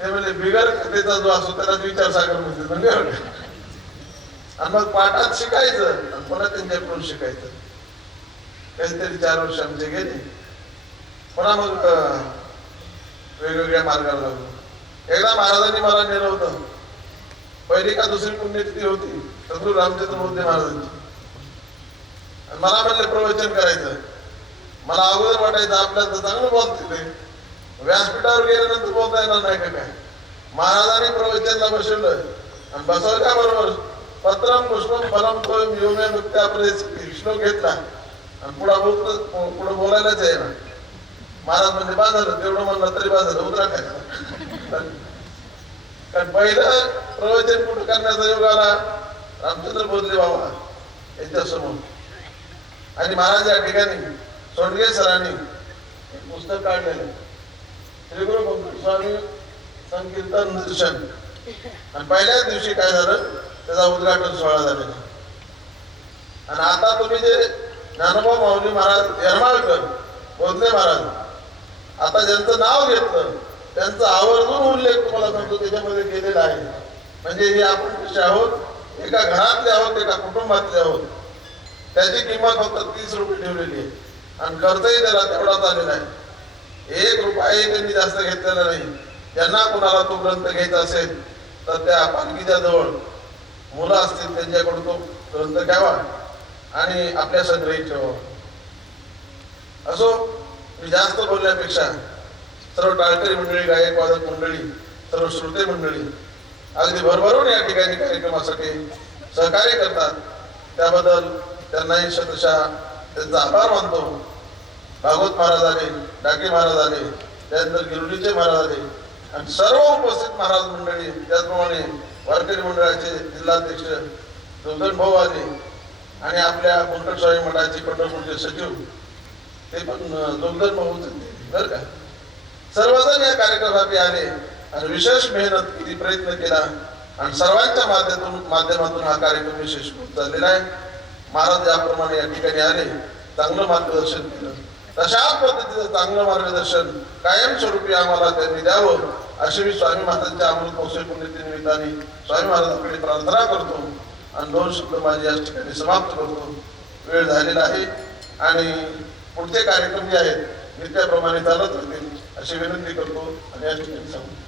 ते म्हणजे बिगर कथेचा जो असतो त्याला विचार सागर म्हणते. आणि मग पाठात शिकायचं आणि पुन्हा त्यांच्याकडून शिकायचं. काहीतरी 4 वर्ष आमचे गेले. पुन्हा मग वेगवेगळ्या मार्गाला लागलो. एकदा महाराजांनी मला नेलं होतं, पहिली का दुसरी पुण्यतिथी होती सद्गुरू रामचंद्र भोसले महाराजांची. मला म्हणले प्रवचन करायचं. मला अगोदर वाटायचं आपल्याला तर चांगलं बोलते ते, व्यासपीठावर गेल्यानंतर बोलता येणार नाही का काय. महाराजांनी प्रवचनला बसवलं आणि बसवल्याबरोबर पत्रम पुष्पम फलम तो योमे मुक्त्या श्लोक घेतला आणि पुढे बोलायलाच आहे ना. महाराज म्हणजे बाजारलं तेवढं म्हणलं तरी बाजारलं उतरा काय. कारण पहिलं प्रवचन कुठं करण्याचा योग आला रामचंद्र भोसले बाबा यांच्या समोर. आणि महाराज या ठिकाणी सोंडगे सरांनी पुस्तक काढलेलं श्री गुरु बंकट स्वामी संकीर्तन दर्शन. आणि पहिल्याच दिवशी काय झालं, त्याचा उद्घाटन सोहळा झालेला. आणि आता तुम्ही जे ज्ञानोबा माऊली महाराज यरमाळकर भोसले महाराज आता ज्यांचं नाव घेतलं त्यांचा आवर्जून उल्लेख तुम्हाला सांगतो त्याच्यामध्ये केलेला आहे. म्हणजे हे आपण कसे आहोत, एका घरातले आहोत, एका कुटुंबातले आहोत. त्याची किंमत फक्त 30 रुपये ठेवलेली आहे आणि खर्चही त्याला तेवढाच आलेला आहे. 1 रुपयाही त्यांनी जास्त घेतलेला नाही. ज्यांना कुणाला तो ग्रंथ घ्यायचा असेल तर त्या पालखीच्या जवळ मुलं असतील त्यांच्याकडून तो ग्रंथ घ्यावा आणि आपल्या संग्रही ठेवावा. असो, मी जास्त बोलण्यापेक्षा सर्व टाळकरी मंडळी, गायक वादक मंडळी सर्व श्रोते मंडळी अगदी भरभरून या ठिकाणी कार्यक्रमासाठी सहकार्य करतात, त्याबद्दल त्यांनाही शतशः त्यांचा आभार मानतो. भागवत महाराज आले, डाके महाराज आले, त्यानंतर गिरडीचे महाराज आले आणि सर्व उपस्थित महाराज मंडळी, त्याचप्रमाणे वारकरी मंडळाचे जिल्हाध्यक्ष जोगदंड भाऊ आले आणि आपल्या कुंटस्वामी मठाचे पंढरपूरचे सचिव ते पण जोगदंड भाऊ बरं का. सर्वजण या कार्यक्रमासाठी आले आणि विशेष मेहनत किती प्रयत्न केला आणि सर्वांच्या माध्यमातून हा कार्यक्रम यशस्वी झालेला आहे. महाराज ज्याप्रमाणे या ठिकाणी आले, चांगलं मार्गदर्शन केलं, तशाच पद्धतीचं चांगलं मार्गदर्शन कायमस्वरूपी आम्हाला त्यांनी द्यावं अशी मी स्वामी महाराजांच्या अमृत महोत्सव पुण्यतिथीनिमित्ताने स्वामी महाराजांकडे प्रार्थना करतो आणि 2 शब्द माझे या ठिकाणी समाप्त करतो. वेळ झालेला आहे आणि पुढचे कार्यक्रम जे आहेत नित्याप्रमाणे चालत राहतील अशी विनंती करतो आणि या ठिकाणी सांगतो.